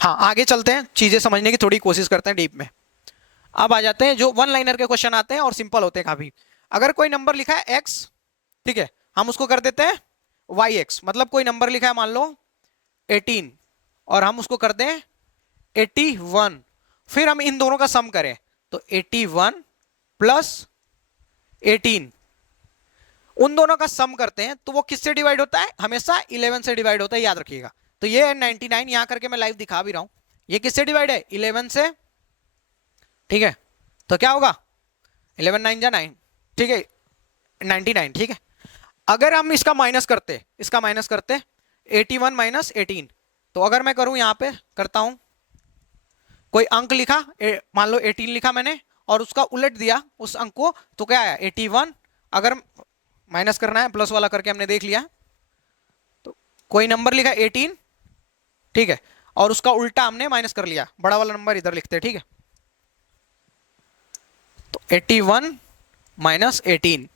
हाँ आगे चलते हैं, चीजें समझने की थोड़ी कोशिश करते हैं डीप में। अब आ जाते हैं जो वन लाइनर के क्वेश्चन आते हैं और सिंपल होते हैं काफी। अगर कोई नंबर लिखा है x, ठीक है, हम उसको कर देते हैं yx, मतलब कोई नंबर लिखा है मान लो 18 और हम उसको कर दें 81, फिर हम इन दोनों का सम करें तो 81 प्लस 18, उन दोनों का सम करते हैं तो वो किससे डिवाइड होता है, हमेशा 11 से डिवाइड होता है, याद रखिएगा। तो ये है 99, यहां करके मैं लाइव दिखा भी रहा हूं, ये किससे डिवाइड है 11 से, ठीक है, तो क्या होगा 11 9 जा 9, ठीक है 99, ठीक है। अगर हम इसका माइनस करते, इसका माइनस करते 81 माइनस 18, तो अगर मैं करूं यहां पे करता हूं, कोई अंक लिखा मान लो 18 लिखा मैंने और उसका उलट दिया उस अंक को, तो क्या आया 81, अगर माइनस करना है प्लस वाला करके हमने देख लिया, तो कोई नंबर लिखा 18, ठीक है, और उसका उल्टा हमने माइनस कर लिया, बड़ा वाला नंबर इधर लिखते हैं, ठीक है, तो 81 माइनस 18,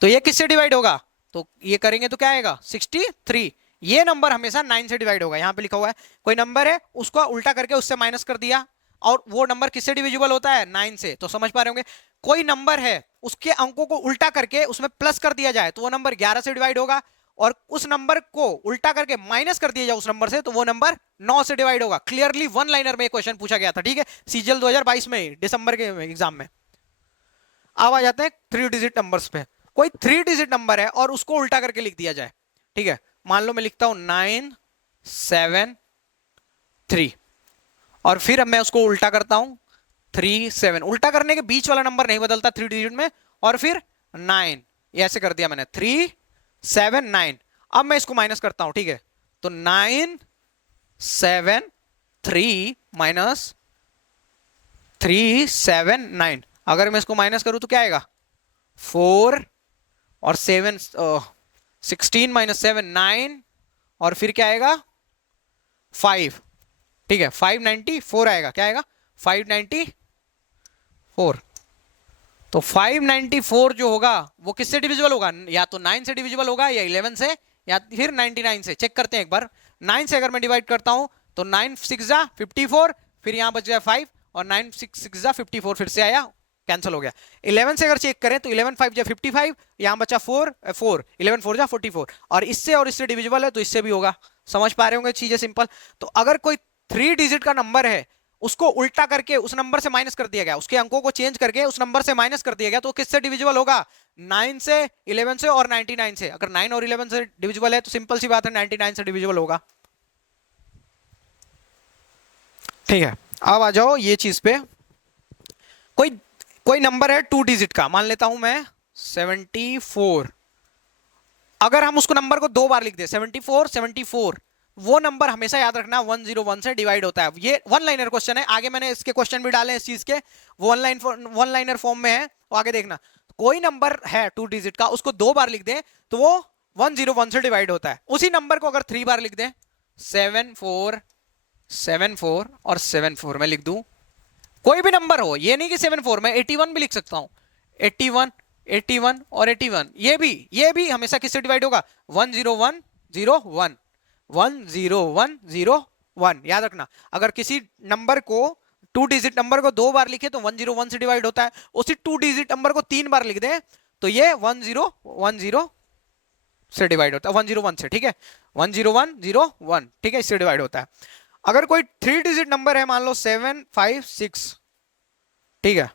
तो ये किससे डिवाइड होगा, तो ये करेंगे तो क्या आएगा 63, ये नंबर हमेशा 9 से डिवाइड होगा। यहां पे लिखा हुआ है कोई नंबर है उसको उल्टा करके उससे माइनस कर दिया, और वो नंबर किससे डिविजिबल होता है 9 से, तो समझ पा रहे होंगे, कोई नंबर है उसके अंकों को उल्टा करके उसमें प्लस कर दिया जाए तो वो नंबर 11 से डिवाइड होगा, और उस नंबर को उल्टा करके माइनस कर दिया जाए उस नंबर से तो वो नंबर 9 से डिवाइड होगा। क्लियरली वन लाइनर में क्वेश्चन पूछा गया था, ठीक है, सीजीएल 2022 में दिसंबर के एग्जाम में। अब आ जाते हैं 3 डिजिट नंबर्स पे, कोई 3 डिजिट नंबर है और उसको उल्टा करके लिख दिया जाए, ठीक है, मान लो मैं लिखता हूं 9 7 3 और फिर मैं उसको उल्टा करता हूं 3 7, उल्टा करने के बीच वाला नंबर नहीं बदलता 3 डिजिट में, और फिर 9, ये ऐसे कर दिया मैंने 3 7 9, अब मैं इसको माइनस करता हूं, ठीक है, तो 9 7 3 माइनस 3 7 9, अगर मैं इसको माइनस करूं तो क्या आएगा 4 और 7 16 माइनस 7 9, और फिर क्या आएगा 5, ठीक है 594 आएगा, क्या आएगा 594, तो 594 जो होगा वो किससे डिविजिबल होगा, या तो 9 से डिविजिबल होगा या 11 से या फिर 99 से। चेक करते हैं एक बार, 9 से अगर मैं डिवाइड करता हूं तो 9 6 जा 54, फिर यहां बच गया 5 और 9 6 जा 54 फिर से आया, कैंसिल हो गया। 11 से अगर चेक करें तो 11 5 जा 55, यहां बचा 4 4, 11 4 जा 44, और इससे डिविजिबल है तो इससे भी होगा। समझ पा रहे होंगे चीजें सिंपल। तो अगर कोई 3 डिजिट का नंबर है, उसको उल्टा करके उस नंबर से माइनस कर दिया गया, उसके अंकों को चेंज करके उस नंबर से माइनस कर दिया गया, तो किससे डिविजिबल होगा? 9 से, 11 से और 99 से। अगर 9 और 11 से डिविजिबल है तो सिंपल सी बात है 99 से डिविजिबल होगा। ठीक है, अब आ जाओ ये चीज पे। कोई कोई नंबर है 2 डिजिट का, मान लेता हूं मैं 74। अगर हम उसको नंबर को 2 बार लिख दे 74 74, वो नंबर हमेशा याद रखना 101 से डिवाइड होता है। ये वन लाइनर क्वेश्चन है, आगे मैंने इसके क्वेश्चन भी डाले इस चीज के, वो वन लाइनर फॉर्म में है, वो आगे देखना। कोई नंबर है 2 डिजिट का, उसको 2 बार लिख दे तो वो 101 से डिवाइड होता है। उसी नंबर को अगर 3 बार लिख दे, 74 74 और 74 मैं लिख दूं, कोई भी नंबर हो, ये नहीं कि 74, मैं 81 भी लिख सकता हूं, 81 81 और 81, ये भी हमेशा किससे डिवाइड होगा? 10101 10101। याद रखना, अगर किसी नंबर को 2 डिजिट नंबर को 2 बार लिखे तो 101 से डिवाइड होता है, उसी 2 डिजिट नंबर को 3 बार लिख दे तो ये 1010 से डिवाइड होता है, 101 से। ठीक है, 10101, ठीक है, इससे डिवाइड होता है। अगर कोई 3 डिजिट नंबर है, मान लो 756, ठीक है,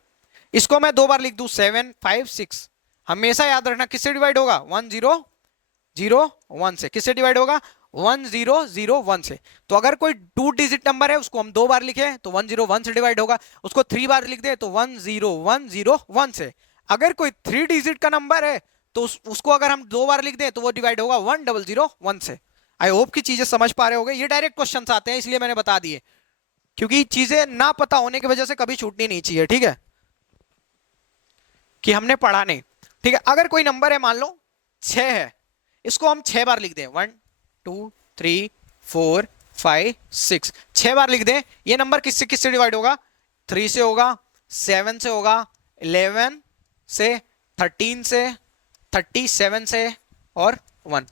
इसको मैं 2 बार लिख दूं 756, हमेशा याद रखना किससे डिवाइड होगा? 1001 से। किससे डिवाइड होगा? 1001 से। तो अगर कोई 2 डिजिट नंबर है, उसको हम 2 बार लिखे तो 101 से डिवाइड होगा, उसको 3 बार लिख दे तो 10101 से। अगर कोई 3 डिजिट का नंबर है तो उसको अगर हम 2 बार लिख दें तो वो डिवाइड होगा 1001 से। आई होप कि चीजें समझ पा रहे होगे। ये डायरेक्ट क्वेश्चन आते हैं इसलिए मैंने बता दिए, क्योंकि चीजें ना पता होने की वजह से कभी छूटनी नहीं चाहिए। ठीक है, कि हमने पढ़ा नहीं। ठीक है, अगर कोई नंबर है मान लो 6 है, इसको हम 6 बार लिख दें, 1 2 3 4 5 6, 6 बार लिख दें, ये नंबर किससे किससे डिवाइड होगा? 3 से होगा, 7 से होगा, 11 से, 13 से, 37 से और 1।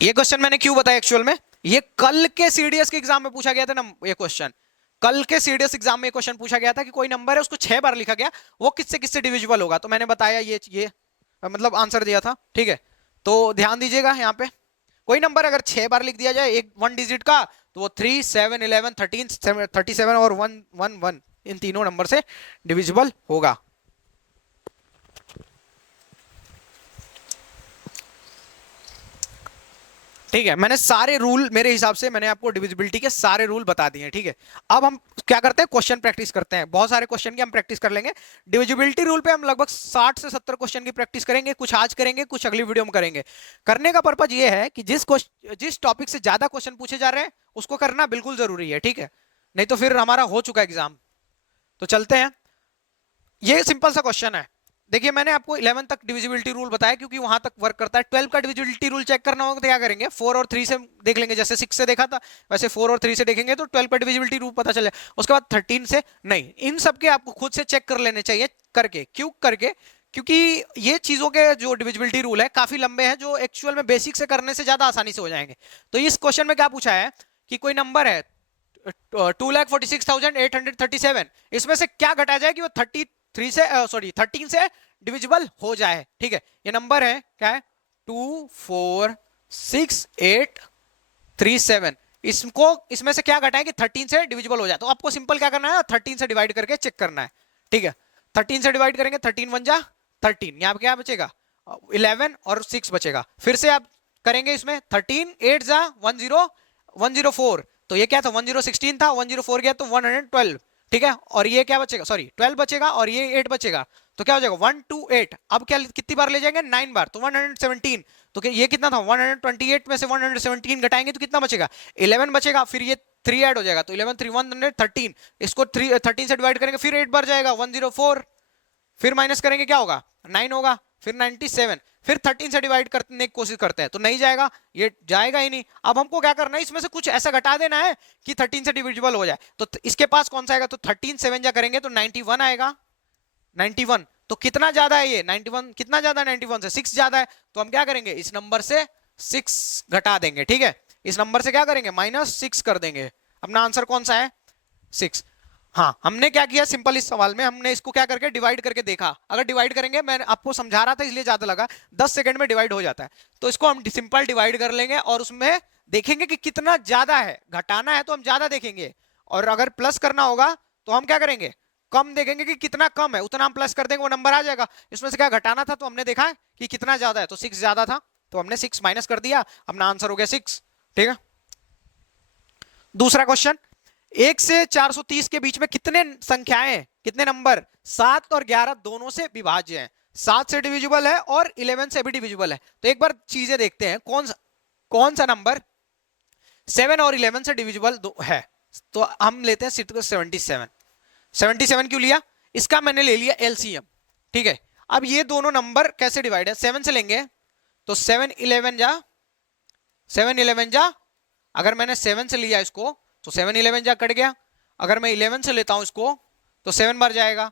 ये क्वेश्चन मैंने क्यों बताया एक्चुअल में, ये कल के सीडीएस के एग्जाम में पूछा गया था ना। ये क्वेश्चन कल के सीडीएस एग्जाम में क्वेश्चन पूछा गया था कि कोई नंबर है उसको 6 बार लिखा गया, वो किससे किससे डिविजिबल होगा, तो मैंने बताया ये मतलब आंसर दिया था। ठीक है, तो ध्यान दीजिएगा यहाँ पे, कोई नंबर अगर 6 बार लिख दिया जाए एक 1 डिजिट का, तो वो 3 7 11 13 37 और 1 1 1 इन तीनों नंबर से डिविजिबल होगा। ठीक है, मैंने सारे रूल, मेरे हिसाब से मैंने आपको डिविजिबिलिटी के सारे रूल बता दिए हैं। ठीक है, अब हम क्या करते हैं, क्वेश्चन प्रैक्टिस करते हैं। बहुत सारे क्वेश्चन की हम प्रैक्टिस कर लेंगे। डिविजिबिलिटी रूल पे हम लगभग 60 से 70 क्वेश्चन की प्रैक्टिस करेंगे, कुछ आज करेंगे, कुछ अगली वीडियो में करेंगे। करने का पर्पज ये है कि जिस टॉपिक से ज्यादा क्वेश्चन पूछे जा रहे हैं उसको करना बिल्कुल जरूरी है। ठीक है, नहीं तो फिर हमारा हो चुका एग्जाम। तो चलते हैं, ये सिंपल सा क्वेश्चन है। देखिए, मैंने आपको 11 तक डिविजिबिलिटी रूल बताया क्योंकि वहां तक वर्क करता है। 12 का डिविजिबिलिटी रूल चेक करना होगा तो क्या करेंगे, 4 और 3 से देख लेंगे, जैसे 6 से देखा था वैसे 4 और 3 से देखेंगे तो 12 का डिविजिबिलिटी रूल पता चले। उसके बाद 13 से नहीं, इन सब के आपको खुद से चेक कर लेने चाहिए करके। क्यों करके? क्योंकि ये चीजों के जो डिविजिबिलिटी रूल है काफी लंबे हैं, जो एक्चुअल में बेसिक से करने से ज्यादा आसानी से हो जाएंगे। तो इस क्वेश्चन में क्या पूछा है कि कोई नंबर है 2,46,837, इसमें से क्या घटाया जाए कि वो 13 से डिविजिबल हो जाए। ठीक है, ये नंबर है क्या है, 246,837, इसको इसमें से क्या घटाए कि 13 से डिविजिबल हो जाए। तो आपको सिंपल क्या करना है, 13 से डिवाइड करके चेक करना है। ठीक है, 13 से डिवाइड करेंगे, 13 1 जा 13, यहाँ पे क्या बचेगा 11 और 6 बचेगा। फिर से आप करेंगे इसमें 13 8 जा 104, तो ये क्या था 1016 था, 104 गया तो 112। ठीक है, और ये क्या बचेगा, सॉरी 12 बचेगा और ये 8 बचेगा, तो क्या हो जाएगा 128। अब क्या कितनी बार ले जाएंगे, 9 बार, तो 117। तो ये कितना था 128 में से 117 घटाएंगे तो कितना बचेगा 11 बचेगा। फिर ये 3 ऐड हो जाएगा तो 11 3 113, इसको 13 से डिवाइड करेंगे फिर 8 बार जाएगा 104, फिर माइनस करेंगे क्या होगा 9 होगा, फिर 97, फिर 13 से डिवाइड करने की कोशिश करते हैं तो नहीं जाएगा, ये जाएगा ही नहीं। अब हमको क्या करना है, इसमें से कुछ ऐसा घटा देना है कि 13 से डिविजिबल हो जाए। तो इसके पास कौन सा आएगा, तो 13 7 जा करेंगे तो 91 आएगा, 91। तो कितना ज्यादा है ये 91, कितना ज्यादा है 91 से 6 ज्यादा है, तो हम क्या करेंगे इस नंबर से 6 घटा देंगे, ठीक है, इस नंबर से क्या करेंगे -6 कर देंगे। अपना आंसर कौन सा है 6। हाँ, हमने क्या किया सिंपल इस सवाल में, हमने इसको क्या करके डिवाइड करके देखा, अगर डिवाइड करेंगे, मैं आपको समझा रहा था इसलिए ज्यादा लगा, 10 सेकंड में डिवाइड हो जाता है, तो इसको हम सिंपल डिवाइड कर लेंगे और उसमें देखेंगे कि कितना ज्यादा है, घटाना है तो हम ज्यादा देखेंगे, और अगर प्लस करना होगा तो हम क्या करेंगे कम देखेंगे कि कितना कम है उतना हम प्लस कर देंगे, वो नंबर आ जाएगा। इसमें से क्या घटाना था तो हमने देखा कि कितना ज्यादा है, तो 6 ज्यादा था तो हमने 6 माइनस कर दिया, अपना आंसर हो गया 6, ठीक है। दूसरा क्वेश्चन, 1 से 430 के बीच में कितने संख्याएं, कितने नंबर 7 और 11 दोनों से विभाज्य हैं, 7 से डिविजिबल है और 11 से भी डिविजिबल है। तो एक बार चीजें देखते हैं, कौन सा नंबर 7 और 11 से डिविजिबल है। तो हम लेते हैं 77। 77 क्यों लिया, इसका मैंने ले लिया एलसीएम, ठीक है। अब ये दोनों नंबर कैसे डिवाइड है, 7 से लेंगे तो 7 11 जा, अगर मैंने 7 से लिया इसको तो 7 11 जा कट गया, अगर मैं 11 से लेता हूं इसको तो 7 बार जाएगा,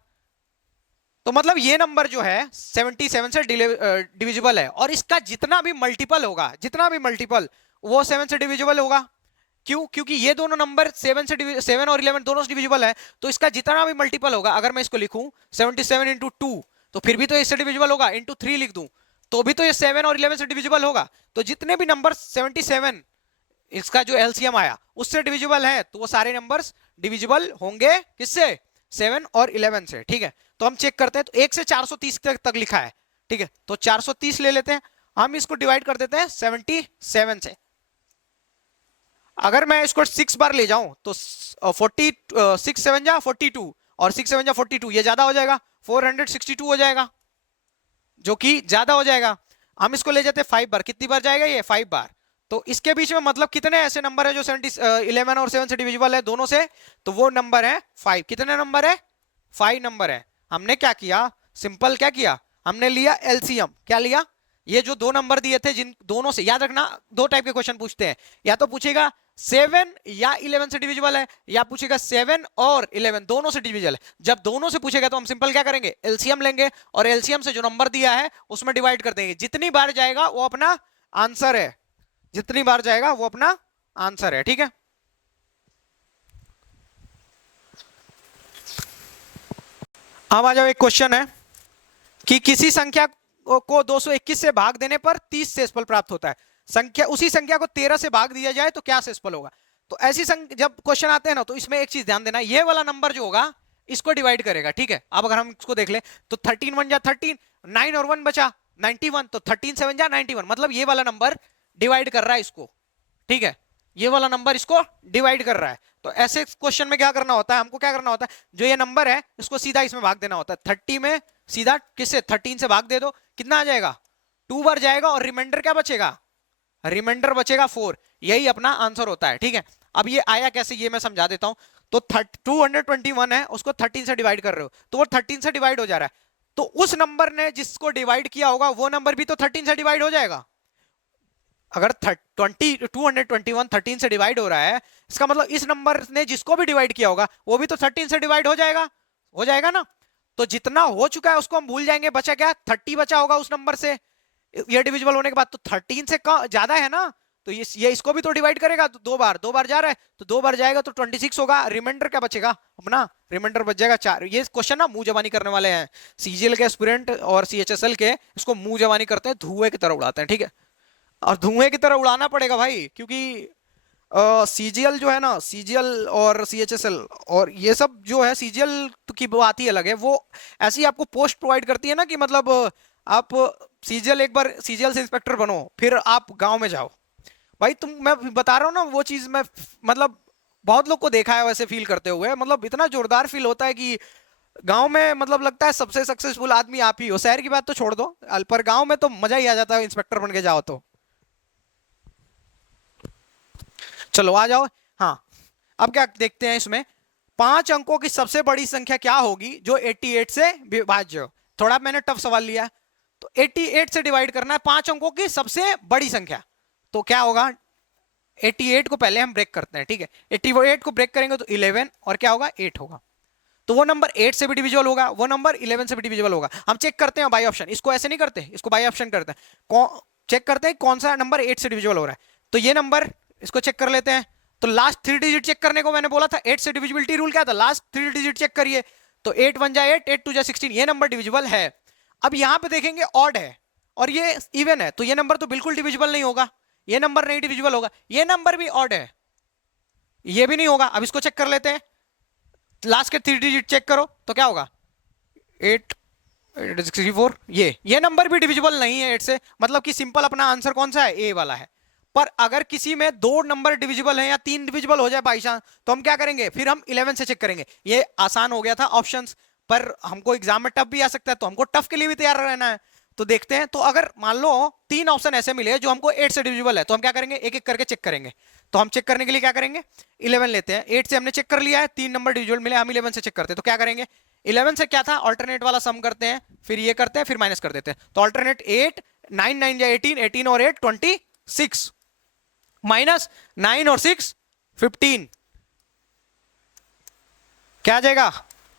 तो मतलब ये नंबर जो है 77 से डिविजिबल है, और इसका जितना भी मल्टीपल होगा, जितना भी मल्टीपल वो 7 से डिविजिबल होगा। क्यों, क्योंकि ये दोनों नंबर 7 और 11 दोनों से डिविजिबल है, तो इसका जितना भी मल्टीपल होगा, अगर मैं इसको लिखूं 77 इंटू 2 तो फिर भी तो इससे डिविजिबल होगा, इंटू 3 लिख दूं तो भी तो ये 7 और 11 से डिविजिबल होगा। तो जितने भी नंबर 77 इसका जो एलसीएम आया उससे डिविजिबल है, तो वो सारे नंबर्स डिविजिबल होंगे किससे, 7 और 11 से, ठीक है। तो हम चेक करते हैं, तो 1 से 430 तक लिखा है, ठीक है, तो 430 ले लेते हैं, हम इसको डिवाइड कर देते हैं 77 से। अगर मैं इसको 6 बार ले जाऊं तो 6 7 जा 42 और 6 7 जा 42, ये ज्यादा हो जाएगा, 462 हो जाएगा, जो कि ज्यादा हो जाएगा। हम इसको ले जाते हैं 5 बार, कितनी बार जाएगा ये 5 बार, तो इसके बीच में मतलब कितने ऐसे नंबर है जो 11 और 7 से डिविजिबल है दोनों से, तो वो नंबर है 5। कितने नंबर है 5 नंबर है। हमने क्या किया, सिंपल क्या किया, हमने लिया एलसीएम, क्या लिया, ये जो दो नंबर दिए थे जिन दोनों से, याद रखना दो टाइप के क्वेश्चन पूछते हैं, या तो पूछेगा 7 या 11 से डिविजिबल है, या पूछेगा 7 और 11 दोनों से डिविजिबल है। जब दोनों से पूछेगा तो हम सिंपल क्या करेंगे एलसीएम लेंगे, और एलसीएम से जो नंबर दिया है उसमें डिवाइड कर देंगे, जितनी बार जाएगा वो अपना आंसर है, जितनी बार जाएगा वो अपना आंसर है, ठीक है। अब आ जाओ, एक क्वेश्चन है कि किसी संख्या को 221 से भाग देने पर 30 शेषफल प्राप्त होता है, संख्या उसी संख्या को 13 से भाग दिया जाए तो क्या शेषफल होगा। तो ऐसी जब क्वेश्चन आते हैं ना, तो इसमें एक चीज ध्यान देना, ये वाला नंबर जो होगा इसको डिवाइड करेगा, ठीक है। अब अगर हम इसको देख ले तो 13 1 जा 13, 9 और 1 बचा 91, तो 13 7 जा 91, मतलब ये वाला नंबर डिवाइड कर रहा है इसको, ठीक है, ये वाला नंबर इसको डिवाइड कर रहा है। तो ऐसे क्वेश्चन में क्या करना होता है, हमको क्या करना होता है, जो ये नंबर है इसको सीधा इसमें भाग देना होता है, 30 में सीधा किससे 13 से भाग दे दो, कितना आ जाएगा 2 बार जाएगा, और रिमाइंडर क्या बचेगा, रिमाइंडर बचेगा 4, यही अपना आंसर होता है, ठीक है। अब ये आया कैसे ये मैं समझा देता हूं। तो 221 है, उसको 13 से डिवाइड कर रहे हो तो वो 13 से डिवाइड हो जा रहा है, तो उस नंबर ने जिसको डिवाइड किया होगा वो नंबर भी तो 13 से डिवाइड हो जाएगा। अगर 221 13 से डिवाइड हो रहा है, इसका मतलब इस नंबर ने जिसको भी डिवाइड किया होगा वो भी तो 13 से डिवाइड हो जाएगा ना। तो जितना हो चुका है उसको हम भूल जाएंगे, बचा क्या 30 बचा होगा उस नंबर से, ये डिविजिबल होने के बाद, तो 13 से ज्यादा है ना, तो ये इसको भी तो डिवाइड करेगा, तो दो बार जा रहा है तो 2 बार जाएगा तो 26 होगा, रिमाइंडर क्या बचेगा अपना, रिमाइंडर बच जाएगा 4। ये क्वेश्चन ना मुंह जबानी करने वाले हैं, सीजीएल के एस्पिरेंट और सीएचएसएल के इसको मुंह जबानी करते हैं, धुएं की तरह उड़ाते हैं, ठीक है। और धुएं की तरह उड़ाना पड़ेगा भाई, क्योंकि सीजीएल जो है ना, सीजीएल और सीएचएसएल और ये सब जो है, सीजीएल की बात ही अलग है, वो ऐसी आपको पोस्ट प्रोवाइड करती है ना कि मतलब आप सीजीएल एक बार सीजीएल से इंस्पेक्टर बनो फिर आप गांव में जाओ, भाई मैं बता रहा हूँ ना वो चीज, मैं मतलब बहुत लोग को देखा है वैसे फील करते हुए, मतलब इतना जोरदार फील होता है कि गांव में मतलब लगता है सबसे सक्सेसफुल आदमी आप ही हो। शहर की बात तो छोड़ दो, पर गांव में तो मजा ही आ जाता है इंस्पेक्टर बन के जाओ तो। चलो आ जाओ, हाँ अब क्या देखते हैं इसमें, 5 अंकों की सबसे बड़ी संख्या क्या होगी जो 88 से विभाज्य हो। थोड़ा मैंने टफ सवाल लिया, तो 88 से डिवाइड करना है 5 अंकों की सबसे बड़ी संख्या, तो क्या होगा 88 को पहले हम ब्रेक करते हैं, ठीक है, 88 को ब्रेक करेंगे तो 11 और क्या होगा 8 होगा, तो वो नंबर 8 से भी डिविजिबल होगा, वो नंबर 11 से भी डिविजिबल होगा। हम चेक करते हैं बाय ऑप्शन, इसको ऐसे नहीं करते, इसको बाय ऑप्शन करते हैं, चेक करते हैं कौन सा नंबर 8 से डिविजिबल हो रहा है। तो ये नंबर, इसको चेक कर लेते हैं। तो लास्ट 3 डिजिट चेक करने को मैंने बोला था, 8 से डिविजिबिलिटी रूल क्या था, लास्ट 3 डिजिट चेक करिए। तो 8 1 जा 8, 8 2 जा 16, ये नंबर डिविजिबल है। अब यहां पे देखेंगे ऑड है और ये इवन है, तो ये नंबर तो बिल्कुल डिविजिबल नहीं होगा, ये नंबर नहीं डिविजिबल होगा। ये नंबर भी ऑड है, ये भी नहीं होगा। अब इसको चेक कर लेते हैं, लास्ट के 3 डिजिट चेक करो तो क्या होगा, 8 64, ये नंबर भी डिविजिबल नहीं है 8 से, मतलब कि सिंपल अपना आंसर कौन सा है, ए वाला है। पर अगर किसी में 2 नंबर डिविजिबल है या 3 डिविजिबल हो जाए बाई चांस, तो हम क्या करेंगे, फिर हम 11 से चेक करेंगे। ये आसान हो गया था ऑप्शंस, पर हमको एग्जाम में टफ भी आ सकता है, तो हमको टफ के लिए भी तैयार रहना है। तो देखते हैं, तो अगर मान लो 3 ऑप्शन ऐसे मिले जो हमको 8 से डिविजिबल है, तो हम क्या करेंगे, एक एक करके चेक करेंगे। तो हम चेक करने के लिए क्या करेंगे, 11 लेते हैं, 8 से हमने चेक कर लिया है, 3 नंबर डिविजिबल मिले, हम 11 से चेक करते हैं। तो क्या करेंगे, 11 से क्या था, अल्टरनेट वाला सम करते हैं, फिर ये करते हैं, फिर माइनस कर देते हैं। तो अल्टरनेट 8 9 9 या 18, 18 और 8 26, माइनस 9 और 6 15, क्या आ जाएगा,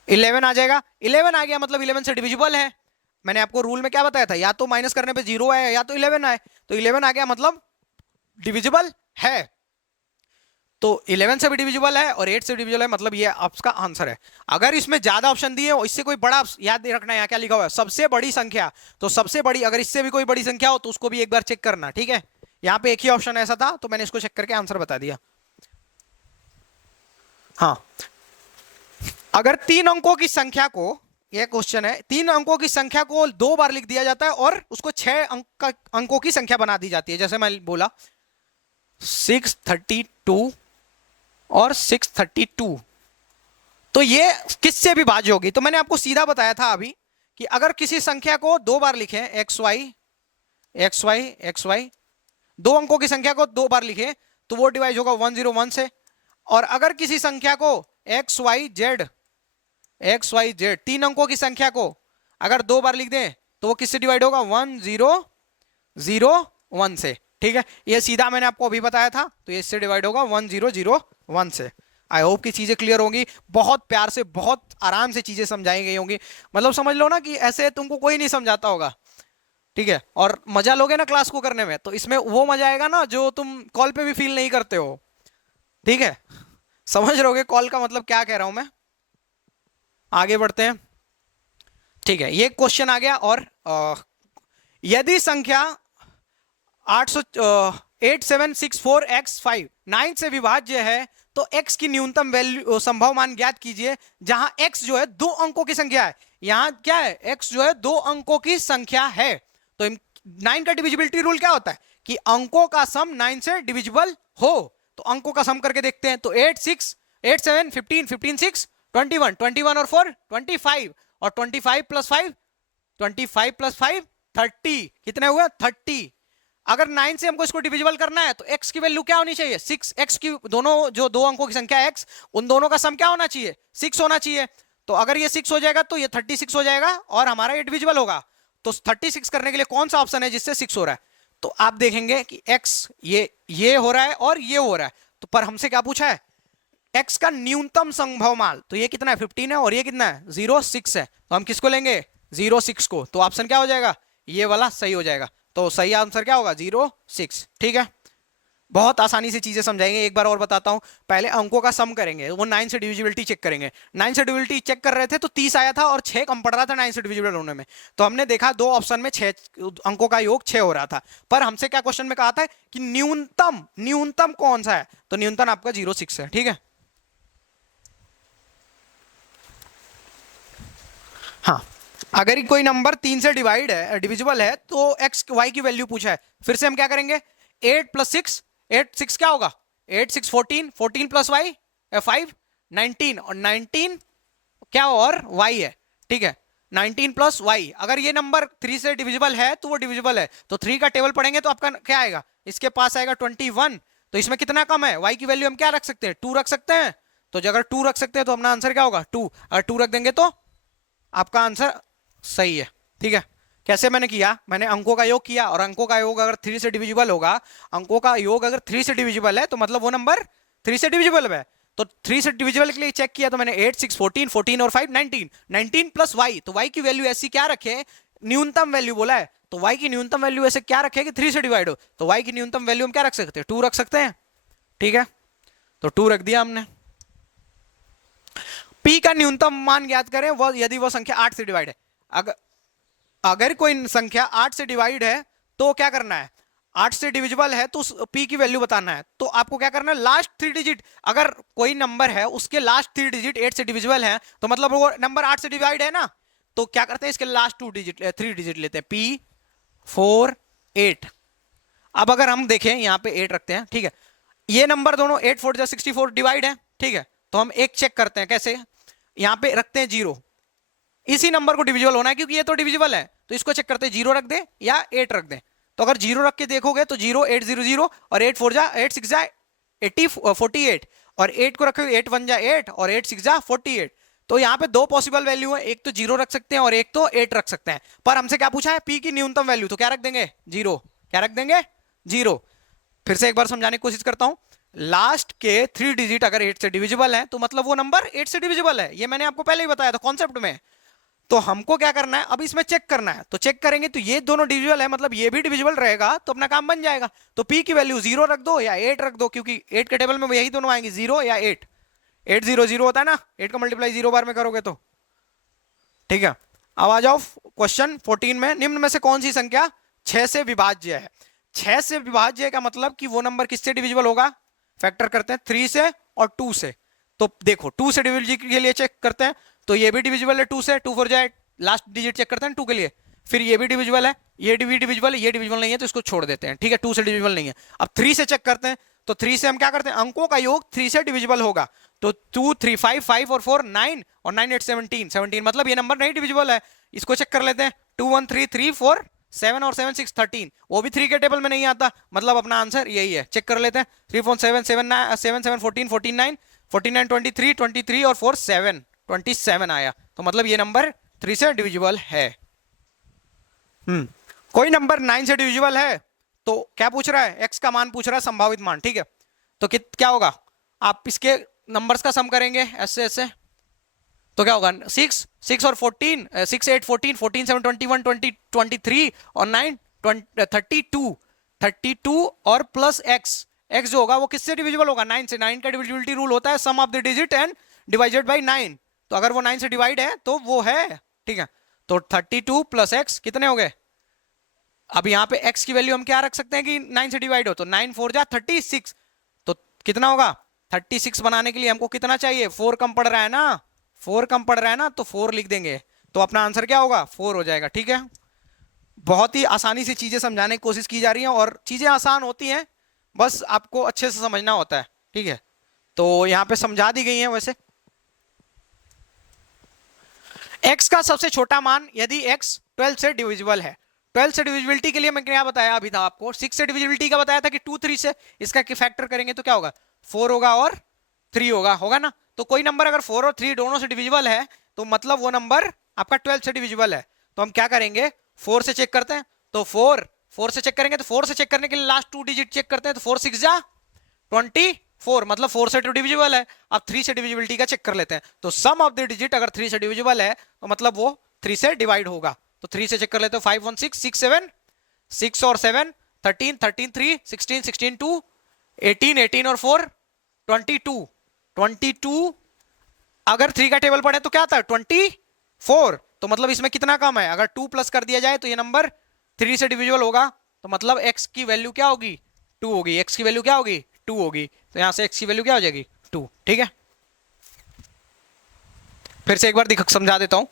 11 आ जाएगा। 11 आ गया मतलब 11 से डिविजिबल है। मैंने आपको रूल में क्या बताया था, या तो माइनस करने पे 0 आए या तो 11 आए, तो 11 आ गया मतलब डिविजिबल है। तो 11 से भी डिविजिबल है और 8 से डिविजिबल है, मतलब ये आपका आंसर है। अगर इसमें ज्यादा ऑप्शन दिए हो, इससे कोई बड़ा, याद रखना यहाँ क्या लिखा हुआ है, सबसे बड़ी संख्या, तो सबसे बड़ी, अगर इससे भी कोई बड़ी संख्या हो तो उसको भी एक बार चेक करना, ठीक है। यहाँ पे एक ही ऑप्शन ऐसा था, तो मैंने इसको चेक करके आंसर बता दिया। हाँ, अगर 3 अंकों की संख्या को, यह क्वेश्चन है, 3 अंकों की संख्या को 2 बार लिख दिया जाता है और उसको 6 अंकों की संख्या बना दी जाती है, जैसे मैं बोला 632 और 632, तो ये किससे विभाज्य होगी। तो मैंने आपको सीधा बताया था अभी कि अगर किसी संख्या को 2 बार लिखें, xy 2 अंकों की संख्या को 2 बार लिखें तो वो डिवाइड होगा 101 से। और अगर किसी संख्या को xyz 3 अंकों की संख्या को अगर 2 बार लिख दें तो वो किससे डिवाइड होगा, 1001 से, ठीक है। ये सीधा मैंने आपको अभी बताया था, तो ये इससे डिवाइड होगा 1001 से। आई होप कि चीजें क्लियर होंगी, बहुत प्यार से, बहुत आराम से चीजें समझाई गई होंगी, मतलब समझ लो ना कि ऐसे तुमको कोई नहीं समझाता होगा, ठीक है। और मजा लोगे ना क्लास को करने में, तो इसमें वो मजा आएगा ना जो तुम कॉल पे भी फील नहीं करते हो, ठीक है। समझ रहोगे कॉल का मतलब क्या कह रहा हूं मैं। आगे बढ़ते हैं, ठीक है। ये क्वेश्चन आ गया। और यदि संख्या 8764x5 9 से विभाज्य है तो x की न्यूनतम वैल्यू, संभव मान ज्ञात कीजिए, जहां x जो है 2 अंकों की संख्या है। यहां क्या है, x जो है 2 अंकों की संख्या है। तो 9 का डिविजिबिलिटी रूल क्या होता है कि अंकों का सम 9 से डिविजिबल हो। तो अंकों का सम करके देखते हैं। तो 8 6 8 7 15 15 6 21 21 और 4 25 और 25 प्लस 5 25 प्लस 5 30, कितने हुए 30। अगर 9 से हमको इसको डिविजिबल करना है तो x की वैल्यू क्या होनी चाहिए, 6। x की दोनों जो 2 अंकों की संख्या है x, उन दोनों का सम क्या होना चाहिए, 6 होना चाहिए। तो अगर ये 6 हो जाएगा तो ये 36 हो जाएगा और हमारा ये डिविजिबल होगा। तो 36 करने के लिए कौन सा ऑप्शन है जिससे 6 हो रहा है, तो आप देखेंगे कि x ये हो रहा है और ये हो रहा है। तो पर हमसे क्या पूछा है, x का न्यूनतम संभव मान, तो ये कितना है 15 है और ये कितना है 06 है। तो हम किसको लेंगे, 06 को। तो ऑप्शन क्या हो जाएगा, ये वाला सही हो जाएगा। तो सही आंसर क्या होगा, 06, ठीक है। बहुत आसानी से चीजें समझाएंगे। एक बार और बताता हूं, पहले अंकों का सम करेंगे, वो 9 से डिविजिबिलिटी चेक करेंगे। 9 से डिविजिबिलिटी चेक कर रहे थे तो 30 आया था और 6 कम पड़ रहा था 9 से डिविजिबल होने में। तो हमने देखा 2 ऑप्शन में 6 अंकों का योग 6 हो रहा था। पर हमसे क्या क्वेश्चन में कहा था कि न्यूनतम कौन सा है, तो न्यूनतम आपका 06 है, ठीक है। हाँ, अगर कोई नंबर 3 से डिविजिबल है तो x y की वैल्यू पूछा है। फिर से हम क्या करेंगे, 8 प्लस 6, 8 6 क्या होगा, 8 6 14, 14 प्लस y 5 19 और 19 क्या और y है, ठीक है। 19 प्लस y, अगर ये नंबर 3 से डिविजिबल है तो वो डिविजिबल है। तो 3 का टेबल पढ़ेंगे तो आपका क्या आएगा, इसके पास आएगा 21। तो इसमें कितना कम है, y की वैल्यू हम क्या रख सकते हैं, 2 रख सकते हैं। तो अगर 2 रख सकते हैं तो अपना आंसर क्या होगा 2। अगर 2 रख देंगे तो आपका आंसर सही है, ठीक है। कैसे मैंने किया, मैंने अंकों का योग किया और अंकों का योग अगर 3 से डिविजिबल होगा, अंकों का योग अगर 3 से डिविजिबल है तो मतलब वो नंबर 3 से डिविजिबल है। तो 3 से डिविजिबल के लिए चेक किया तो मैंने 8 6 14 14 और 5 19 19 प्लस वाई, तो वाई की वैल्यू ऐसी क्या रखे, न्यूनतम वैल्यू बोला है, तो वाई की न्यूनतम वैल्यू ऐसे क्या रखे कि 3 से डिवाइड हो, तो वाई की न्यूनतम वैल्यू हम क्या रख सकते हैं, 2 रख सकते हैं। ठीक है, तो 2 रख दिया हमने। पी का न्यूनतम मान ज्ञात करें वो यदि वो संख्या 8 से डिवाइड है। अगर अगर कोई संख्या 8 से डिवाइड है तो क्या करना है, 8 से डिविजिबल है तो पी की वैल्यू बताना है। तो आपको क्या करना है, लास्ट 3 डिजिट, अगर कोई नंबर है उसके लास्ट 3 डिजिट 8 से डिविजिबल है तो मतलब वो नंबर 8 से डिवाइड है ना, तो क्या करते हैं इसके लास्ट 3 डिजिट लेते हैं, पी 4 8। अब अगर हम देखें यहां पे 8 रखते हैं, ठीक है, ये नंबर दोनों 8 4 जा 64 डिवाइड है, ठीक है, तो हम एक चेक करते हैं कैसे, यहां पे रखते हैं 0, इसी नंबर को डिविजिबल होना है क्योंकि ये तो डिविजिबल है, तो इसको चेक करते हैं 0 रख दे या 8 रख दे। तो अगर 0 रख के देखोगे तो 0 8 0 0 और 8 4 जा 8 6 जा 80 48 और 8 को रखोगे 8 1 जा 8 और 8 6 जा 48। तो यहाँ पे दो पॉसिबल वैल्यू है, एक तो 0 रख सकते हैं और एक तो 8 रख सकते हैं, पर हमसे क्या पूछा है, पी की न्यूनतम वैल्यू, तो क्या रख देंगे 0, क्या रख देंगे 0। फिर से एक बार समझाने की कोशिश करता हूं, लास्ट के 3 डिजिट अगर 8 से डिविजिबल है तो मतलब वो नंबर 8 से डिविजिबल है, ये मैंने आपको पहले ही बताया था कॉन्सेप्ट में। तो हमको क्या करना है, अब इसमें चेक करना है, तो चेक करेंगे तो ये दोनों डिविजिबल है मतलब ये भी डिविजिबल रहेगा तो अपना काम बन जाएगा। तो p की वैल्यू 0 रख दो या 8 रख दो, क्योंकि 8 के टेबल में यही दोनों आएंगे 0 या 8, 8 0 0 होता है ना, 8 का मल्टीप्लाई 0 बार में करोगे तो। ठीक है, अब आ जाओ क्वेश्चन 14 में, निम्न में से कौन सी संख्या 6 से विभाज्य है। 6 से विभाज्य का मतलब कि वो नंबर किससे डिविजिबल होगा, फैक्टर करते हैं 3 से और 2 से। तो देखो 2 से डिविजिबल के लिए चेक करते हैं तो ये भी डिविजिबल है 2 से, 2 4 जाए, लास्ट डिजिट चेक करते हैं 2 के लिए, फिर ये भी डिविजिबल है, ये भी डिविजिबल है, ये डिविजिबल नहीं है तो इसको छोड़ देते हैं। ठीक है, 2 से डिविजिबल नहीं है। अब 3 से चेक करते हैं तो 3 से हम क्या करते हैं, अंकों का योग 3 से डिविजिबल होगा, तो 2 3 5 5 और 4 9 और 9 8 17 17, मतलब ये नंबर नहीं डिविजिबल है। इसको चेक कर लेते हैं, 2 1 3 3 4 7 और 7 6 13, वो भी 3 के टेबल में नहीं आता, मतलब अपना आंसर यही है। चेक कर लेते हैं, 3 4 7 7 9 7 7 14 14 9 49 23 23 और 4 7 27 आया, तो मतलब ये नंबर 3 से डिविजिबल है। कोई नंबर 9 से डिविजिबल है तो क्या पूछ रहा है, x का मान पूछ रहा है, संभावित मान। ठीक है, तो क्या होगा, आप इसके नंबर्स का सम करेंगे ऐसे ऐसे, तो क्या होगा 6 6 और 14 6 8 14 14 7 21 20 23 और 9 32 32 और प्लस x जो होगा वो किससे डिविजिबल होगा, 9 से। 9 का डिविजिबिलिटी रूल होता है sum of the digit and divided by 9, तो अगर वो 9 से डिवाइड है तो वो है। ठीक है, तो 32 प्लस x कितने हो गए, अब यहां पे x की वैल्यू हम क्या रख सकते हैं कि 9 से डिवाइड हो, तो 9 4 जा 36, तो कितना होगा 36 बनाने के लिए हमको कितना चाहिए, 4 कम पड़ रहा है ना, 4 कम पड़ रहा है ना, तो 4 लिख देंगे, तो अपना आंसर क्या होगा 4 हो जाएगा। ठीक है, बहुत ही आसानी से चीजें समझाने की कोशिश की जा रही है और चीजें आसान होती हैं, बस आपको अच्छे से समझना होता है। ठीक है, तो यहां पे समझा दी गई है। वैसे x का सबसे छोटा मान यदि x 12 से डिविजिबल है, 12 से डिविजिबिलिटी के लिए मैं क्या बताया अभी था आपको, 6 से डिविजिबिलिटी का बताया था कि 2 3 से इसका फैक्टर करेंगे तो क्या होगा 4 होगा और 3 होगा ना। तो कोई नंबर अगर 4 और 3 दोनों से डिविजिबल है तो मतलब वो नंबर आपका 12 से डिविजिबल है। तो हम क्या करेंगे 4 से चेक करते हैं, तो 4 से चेक करेंगे, तो 4 से चेक करने के लिए लास्ट 2 डिजिट चेक करते हैं, तो 4 6 जा 24, मतलब 4 से तो डिविजिबल है। अब 3 से डिविजिबिलिटी का चेक कर लेते हैं, तो सम ऑफ द डिजिट अगर 3 से डिविजिबल है तो मतलब वो 3 से डिवाइड होगा, तो 3 से चेक कर लेते हो, 5 1 6 6 7 6 और 7 13 13 3 16 16 2 18 18 और 4 22 22, अगर 3 का टेबल पढ़े तो क्या था 24, तो मतलब इसमें कितना कम है, अगर 2 प्लस कर दिया जाए तो ये नंबर 3 से डिविजिबल होगा, तो मतलब x की वैल्यू क्या होगी 2 होगी, x की वैल्यू क्या होगी 2 होगी, तो यहां से x की वैल्यू क्या हो जाएगी 2। ठीक है, फिर से एक बार समझा देता हूं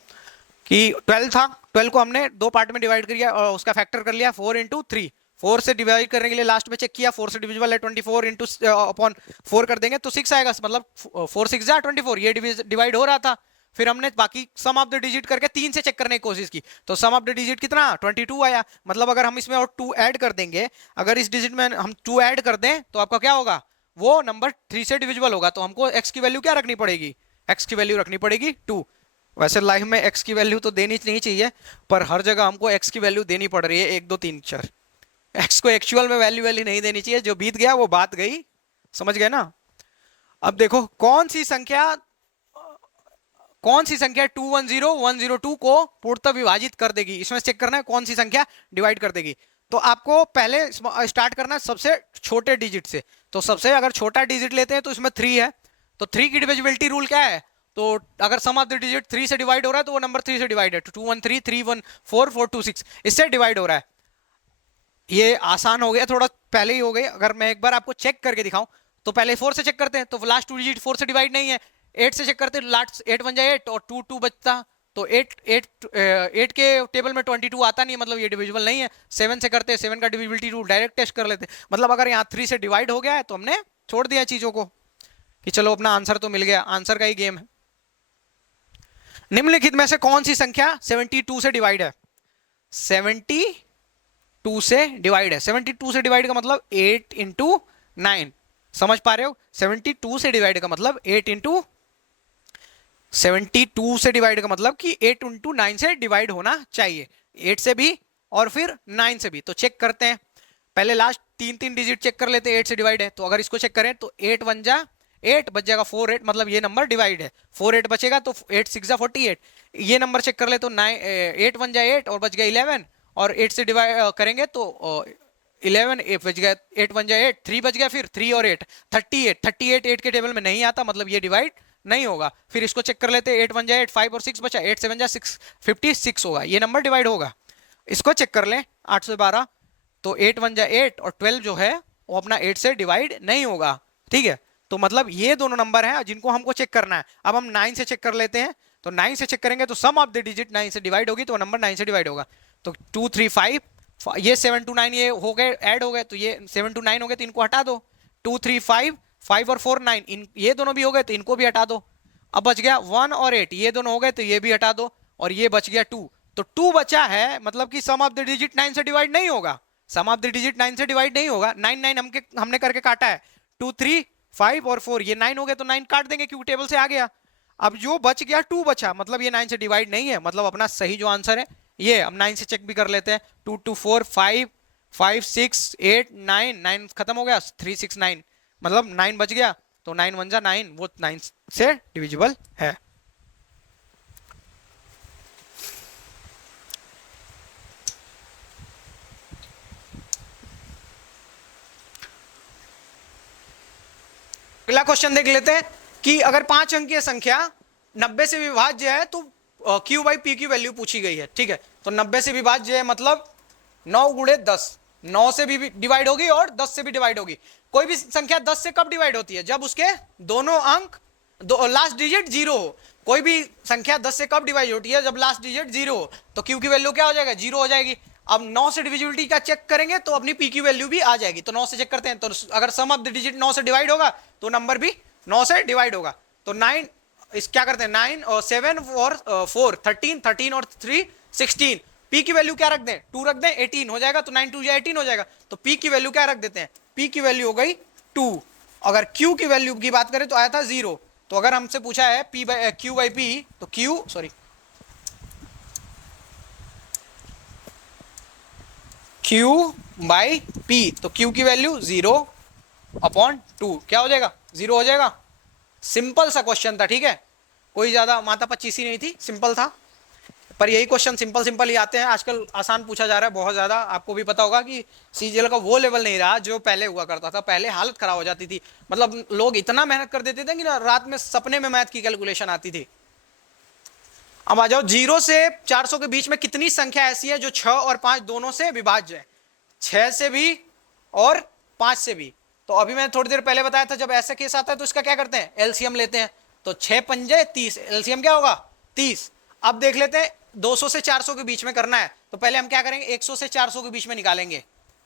कि 12 था, 12 को हमने दो पार्ट में डिवाइड किया और उसका फैक्टर कर लिया 4 इंटू 3, 4 से डिवाइड करने के लिए लास्ट में चेक किया, 4 से डिविजिबल है 24 इंटू अपॉन 4 कर देंगे तो 6 आएगा, मतलब 4 6 जा 24, ये डिवाइड हो रहा था। फिर हमने बाकी सम ऑफ द डिजिट करके 3 से चेक करने की कोशिश की, तो सम ऑफ द डिजिट कितना 22 आया, मतलब अगर हम इसमें और 2 ऐड कर देंगे, अगर इस डिजिट में हम 2 ऐड कर दें तो आपका क्या होगा, वो नंबर 3 से डिविजिबल होगा, तो हमको x की वैल्यू क्या रखनी पड़ेगी, x की वैल्यू रखनी पड़ेगी 2। वैसे लाइफ में x की वैल्यू तो देनी नहीं चाहिए, पर हर जगह हमको x की वैल्यू देनी पड़ रही है 1 2 3 4, x को एक्चुअल में वैल्यू नहीं देनी चाहिए, जो बीत गया वो बात गई, समझ गए ना। अब देखो कौन सी संख्या 210102 को पूर्णतः विभाजित कर देगी, इसमें चेक करना है कौन सी संख्या डिवाइड कर देगी। तो आपको पहले स्टार्ट करना है सबसे छोटे डिजिट से। तो सबसे अगर छोटा डिजिट लेते हैं तो इसमें 3 है, तो 3 की डिविजिबिलिटी रूल क्या है, तो अगर सम ऑफ द डिजिट 3 से डिवाइड हो रहा है तो वो नंबर 3 से डिवाइड है, 213 314 426 इससे डिवाइड हो रहा है। ये आसान हो गया, थोड़ा पहले ही हो गई। अगर मैं एक बार आपको चेक करके दिखाऊं तो पहले 4 से चेक करते हैं, तो लास्ट 2 डिजिट 4 से डिवाइड नहीं है। 8 से चेक करते हैं, लास्ट 8 बन जाए 8 और 2 2 बचता, तो 8 के टेबल में 22 आता नहीं है, मतलब ये डिविजिबल नहीं है। 7 से करते हैं, 7 का डिविजिबिलिटी रूल डायरेक्ट टेस्ट कर लेते हैं। मतलब अगर यहाँ 3 से डिवाइड हो गया है तो हमने छोड़ दिया चीजों को कि चलो अपना आंसर तो मिल गया, आंसर का ही गेम है। निम्नलिखित में से कौन सी संख्या 72 से डिवाइड है? 72 से डिवाइड है। 72 से डिवाइड का मतलब 8 इंटू 9, समझ पा रहे हो? 72 से डिवाइड का मतलब 8 इंटू 72 से डिवाइड का मतलब कि 8 इंटू 9 से डिवाइड होना चाहिए, 8 से भी और फिर 9 से भी। तो चेक करते हैं, पहले लास्ट 3 डिजिट चेक कर लेते हैं। 8 से डिवाइड है तो अगर इसको चेक करें तो 8 1 जा 8 बच जाएगा 4 8, मतलब ये नंबर डिवाइड है। 4 8 बचेगा तो 8 6 जा 48। ये नंबर चेक कर ले तो 8 1 जा 8 और बच गया 11, और 8 से डिवाइड करेंगे तो 11 8 बच गया, 8 1 जा 8 3 बच गया, फिर 3 और 8 38 8 के टेबल में नहीं आता, मतलब ये डिवाइड नहीं होगा। फिर इसको चेक कर लेते हैं, 8 1 जा 8 5 और 6 बचा, 8 7 जा 6 56 होगा, ये नंबर डिवाइड होगा। इसको चेक कर लें 812, तो 8 1 जा 8 और 12 जो है वो अपना 8 से डिवाइड नहीं होगा, ठीक है। तो मतलब ये दोनों नंबर हैं जिनको हमको चेक करना है। अब हम 9 से चेक कर लेते हैं, तो 9 से चेक करेंगे तो सम ऑफ द डिजिट 9 से डिवाइड होगी, तो नंबर 9 से डिवाइड होगा। तो 2 3 5, ये 7 2 9 ये हो गए, ऐड हो गए, तो ये 7 2 9 हो गए, तो इनको हटा दो। 2 3 5 5 और 4 9, इन ये दोनों भी हो गए तो इनको भी हटा दो। अब बच गया 1 और 8, ये दोनों हो गए तो ये भी हटा दो, और ये बच गया 2। तो 2 बचा है, मतलब कि सम ऑफ द डिजिट 9 से डिवाइड नहीं होगा। सम ऑफ द डिजिट 9 से डिवाइड नहीं होगा। 9 9 हमने करके काटा है, 2 3 5 और 4, ये 9 हो गए तो 9 काट देंगे क्योंकि टेबल से आ गया। अब जो बच गया 2 बचा, मतलब ये 9 से डिवाइड नहीं है, मतलब अपना सही जो आंसर है ये। अब 9 से चेक भी कर लेते हैं, 2 2 4 5 5 6 8 9, 9 खत्म हो गया, 3 6 9, मतलब 9 बच गया, तो 9 1 जा 9, वो 9 से डिविजिबल है। अगला क्वेश्चन देख लेते हैं कि अगर 5 अंकीय संख्या 90 से विभाज्य है तो Q बाई P की वैल्यू पूछी गई है, ठीक है। तो 90 से विभाज्य है मतलब 9 गुणे 10, 9 से भी डिवाइड होगी और 10 से भी डिवाइड होगी। कोई भी संख्या 10 से कब डिवाइड होती है? जब उसके दोनों अंक लास्ट डिजिट 0 हो। कोई भी संख्या 10 से कब डिवाइड होती है? जब लास्ट डिजिट 0 हो। तो Q की वैल्यू क्या हो जाएगा? 0 हो जाएगी। अब 9 से डिविजिबिलिटी का चेक करेंगे तो अपनी P की वैल्यू भी आ जाएगी। तो 9 से चेक करते हैं, तो अगर सम ऑफ द डिजिट 9 से डिवाइड होगा तो नंबर भी 9 से डिवाइड होगा। तो 9 इस क्या करते हैं, 9 और 7 और 4 13, 13 और 3 16। P की वैल्यू क्या रख दें? 2 रख दें, 18 हो जाएगा। तो 9 2 18 हो जाएगा। तो P की वैल्यू क्या रख देते हैं? P की वैल्यू हो गई 2। अगर Q की वैल्यू की बात करें तो आया था 0। तो अगर हमसे पूछा है Q बाई P, तो Q बाई P, तो Q की वैल्यू 0/2 क्या हो जाएगा? 0 हो जाएगा। सिंपल सा क्वेश्चन था, ठीक है, कोई ज्यादा माथा पच्चीसी नहीं थी, सिंपल था। पर यही क्वेश्चन सिंपल ही आते हैं आजकल, आसान पूछा जा रहा है बहुत ज्यादा। आपको भी पता होगा कि सीजीएल का वो लेवल नहीं रहा जो पहले हुआ करता था। पहले हालत खराब हो जाती थी, मतलब लोग इतना मेहनत कर देते थे कि ना रात में सपने में मैथ की कैलकुलेशन आती थी। अब आ जाओ, 0 से 400 के बीच में कितनी संख्या ऐसी है जो 6 और 5 दोनों से विभाज्य है? 6 से भी और 5 से भी। तो अभी मैंने थोड़ी देर पहले बताया था, जब ऐसा केस आता है तो इसका क्या करते हैं? एलसीएम लेते हैं। तो 6 पंजे 30, एलसीएम क्या होगा? 30। अब देख लेते हैं 200 से 400 के बीच में करना है, तो पहले हम क्या करेंगे? 100 से 400 के बीच में निकालेंगे।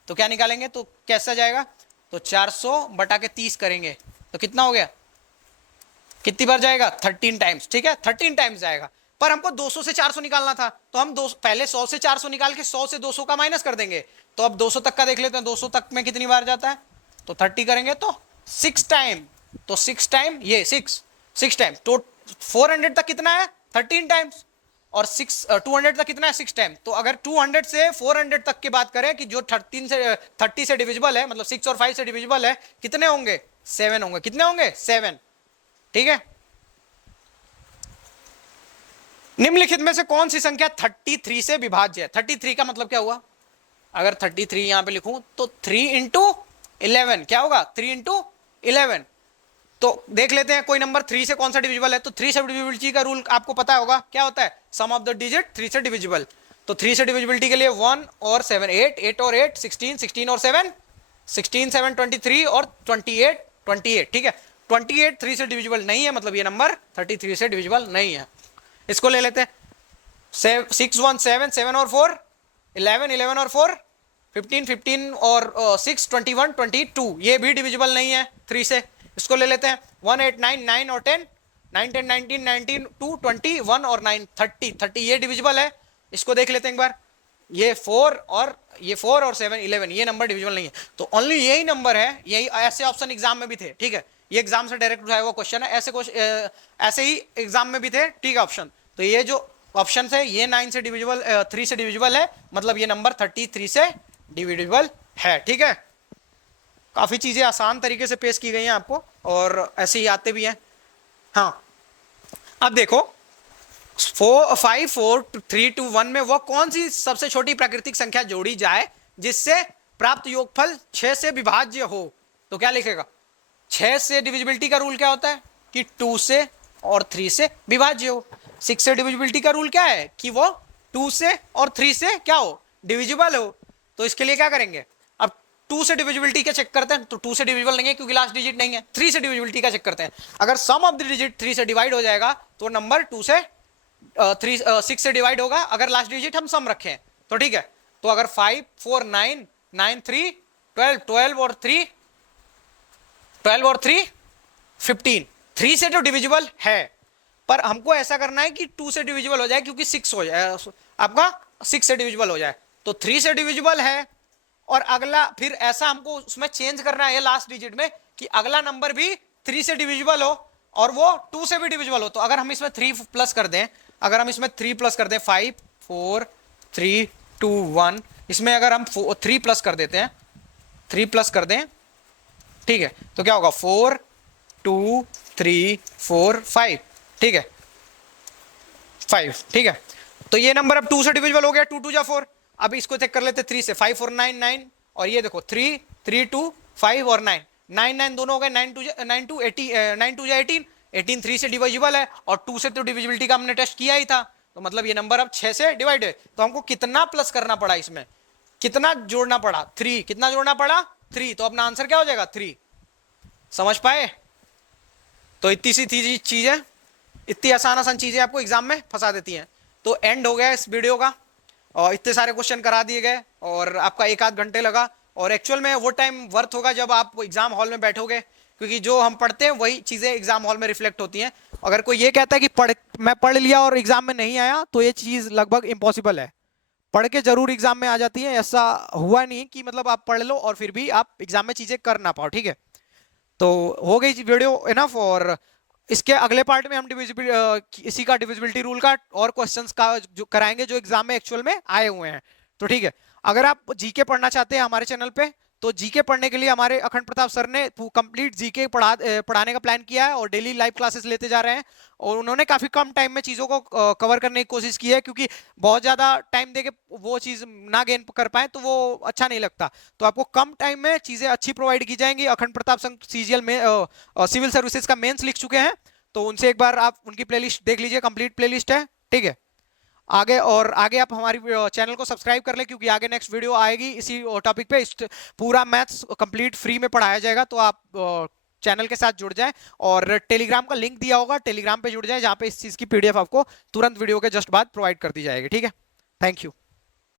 तो क्या निकालेंगे? तो कैसा जाएगा? तो 400 बटा के 30 करेंगे तो कितना हो गया? कितनी बार जाएगा? 13 टाइम्स, ठीक है, 13 टाइम्स जाएगा। पर हमको 200 से 400 निकालना था, तो हम पहले 100 से 400 निकाल के 100 से 200 का माइनस कर देंगे। तो अब 200 तक का देख लेते हैं, 200 तक में कितनी बार जाता है? तो 30 करेंगे तो 6 टाइम, तो 6 टाइम ये 6 टाइम। तो 400 तक कितना है? 13 टाइम्स। और 200 तक कितना है? 6 टाइम। तो अगर 200 से 400 तक की बात करें कि जो 30 से डिविजिबल है, मतलब 6 और 5 से डिविजिबल है, कितने होंगे? 7 होंगे। कितने होंगे? 7। ठीक है। निम्नलिखित में से कौन सी संख्या 33 से विभाज्य है? 33 का मतलब क्या हुआ? अगर 33 यहां पे लिखूं तो 3 इंटू 11 क्या होगा? 3 इंटू 11। तो देख लेते हैं कोई नंबर 3 से कौन सा डिविजिबल है। तो 3 से डिविजिबिलिटी का रूल आपको पता होगा, क्या होता है? सम ऑफ द डिजिट 3 से डिविजिबल। तो 3 से डिविजिबिलिटी के लिए 1 और 7 8, 8 और 8 16, 16 और 7 16, 7 23 और 28 28। ठीक है, 28 3 से डिविजिबल नहीं है, मतलब ये नंबर 33 से डिविजिबल नहीं है। इसको ले लेते हैं 6 1 7, 7 और 4 11, 11 और 4 15, 15 और 6 21 22, ये भी डिविजिबल नहीं है 3 से। इसको ले लेते हैं 1 8 9, 9 और 10 9 10 19 19 2 20 1 और 9 30 30, ये डिविजिबल है। इसको देख लेते हैं एक बार, ये 4 और 7 11, ये नंबर डिविजिबल नहीं है। तो ओनली यही नंबर है, यही ऐसे ऑप्शन एग्जाम में भी थे। ठीक है, ये एग्जाम से डायरेक्ट उठाया हुआ क्वेश्चन है, ऐसे ही एग्जाम में भी थे। ठीक है, ऑप्शन तो ये जो ऑप्शन है ये 9 से डिविजिबल 3 से डिविजिबल है, मतलब ये नंबर 33 से डिविजिबल है। ठीक है, काफी चीजें आसान तरीके से पेश की गई हैं आपको और ऐसे ही आते भी हैं। हाँ, अब देखो 5 4 3 2 1 में वो कौन सी सबसे छोटी प्राकृतिक संख्या जोड़ी जाए जिससे प्राप्त योगफल 6 से विभाज्य हो? तो क्या लिखेगा? 6 से डिविजिबिलिटी का रूल क्या होता है कि 2 से और 3 से विभाज्य हो। 6 से डिविजिबिलिटी का रूल क्या है कि वो 2 से और 3 से क्या हो? डिविजिबल हो। तो इसके लिए क्या करेंगे? अब 2 से डिविजिबिलिटी का चेक करते हैं, तो 2 से डिविजिबल नहीं है क्योंकि लास्ट डिजिट नहीं है। 3 से डिविजिबिलिटी का चेक करते हैं, अगर सम ऑफ द डिजिट 3 से डिवाइड हो जाएगा तो नंबर 2 से 6 से डिवाइड होगा, अगर लास्ट डिजिट हम सम रखें तो। ठीक है, तो अगर 5 4 9 9 3 12 12 और 3 15, 3 से तो डिविजिबल है, पर हमको ऐसा करना है कि 2 से डिविजिबल हो जाए, क्योंकि 6 हो जाए आपका, 6 से डिविजिबल हो जाए। तो 3 से डिविजिबल है और अगला फिर ऐसा हमको उसमें चेंज करना है लास्ट डिजिट में कि अगला नंबर भी 3 से डिविजिबल हो और वो 2 से भी डिविजिबल हो। तो अगर हम इसमें 3 प्लस कर दें, 5 4 3 2 1, इसमें अगर हम 3 प्लस कर देते हैं, 3 प्लस कर दें, ठीक है, तो क्या होगा? 4 2 3 4 5। ठीक है, 5। ठीक है, तो ये नंबर अब 2 से डिविजिबल हो गया, 2 2 जा 4। अब इसको चेक कर लेते 3 से, 5 4 9 9, और ये देखो 3 3 2 5 और 9 9 9 दोनों हो गए, 9 2 18, 9 2 18 18, 3 से डिविजिबल है और 2 से तो डिविजिबिलिटी का हमने टेस्ट किया ही था, तो मतलब ये नंबर अब 6 से डिवाइड है। तो हमको कितना प्लस करना पड़ा, इसमें कितना जोड़ना पड़ा? 3। कितना जोड़ना पड़ा? 3। तो अपना आंसर क्या हो जाएगा? 3। समझ पाए? तो इतनी सी चीज है, इतनी आसान चीजें आपको एग्जाम में फंसा देती हैं। तो एंड हो गया इस वीडियो का, और इतने सारे क्वेश्चन करा दिए गए और आपका 1 आध घंटे लगा, और एक्चुअल में वो टाइम वर्थ होगा जब आप एग्जाम हॉल में बैठोगे, क्योंकि जो हम पढ़ते हैं वही चीजें एग्जाम हॉल में रिफ्लेक्ट होती हैं। अगर कोई ये कहता है कि मैं पढ़ लिया और एग्जाम में नहीं आया, तो ये चीज लगभग इम्पॉसिबल है। पढ़ के जरूर एग्जाम में आ जाती है, ऐसा हुआ नहीं कि मतलब आप पढ़ लो और फिर भी आप एग्जाम में चीजें कर ना पाओ। ठीक है, तो हो गई वीडियो इनफ, और इसके अगले पार्ट में हम इसी का डिविजिबिलिटी रूल का और क्वेश्चंस का जो कराएंगे जो एग्जाम में एक्चुअल में आए हुए हैं। तो ठीक है, अगर आप जीके पढ़ना चाहते हैं हमारे चैनल पे, तो जीके पढ़ने के लिए हमारे अखंड प्रताप सर ने कंप्लीट जीके पढ़ाने का प्लान किया है और डेली लाइव क्लासेस लेते जा रहे हैं, और उन्होंने काफी कम टाइम में चीजों को कवर करने की कोशिश की है, क्योंकि बहुत ज्यादा टाइम देके वो चीज ना गेन कर पाए तो वो अच्छा नहीं लगता। तो आपको कम टाइम में चीजें अच्छी प्रोवाइड की जाएंगी। अखंड प्रताप संघ सीजीएल में सिविल सर्विसेज का मेंस लिख चुके हैं, तो उनसे एक बार आप उनकी प्लेलिस्ट देख लीजिए, कंप्लीट प्लेलिस्ट है। ठीक है, आगे आप हमारी चैनल को सब्सक्राइब कर ले, क्योंकि आगे नेक्स्ट वीडियो आएगी इसी टॉपिक पे। पूरा मैथ्स कंप्लीट फ्री में पढ़ाया जाएगा, तो आप चैनल के साथ जुड़ जाएं, और टेलीग्राम का लिंक दिया होगा, टेलीग्राम पे जुड़ जाएं, जहां पे इस चीज की पीडीएफ आपको तुरंत वीडियो के जस्ट बाद प्रोवाइड कर दी जाएगी। ठीक है, थैंक यू।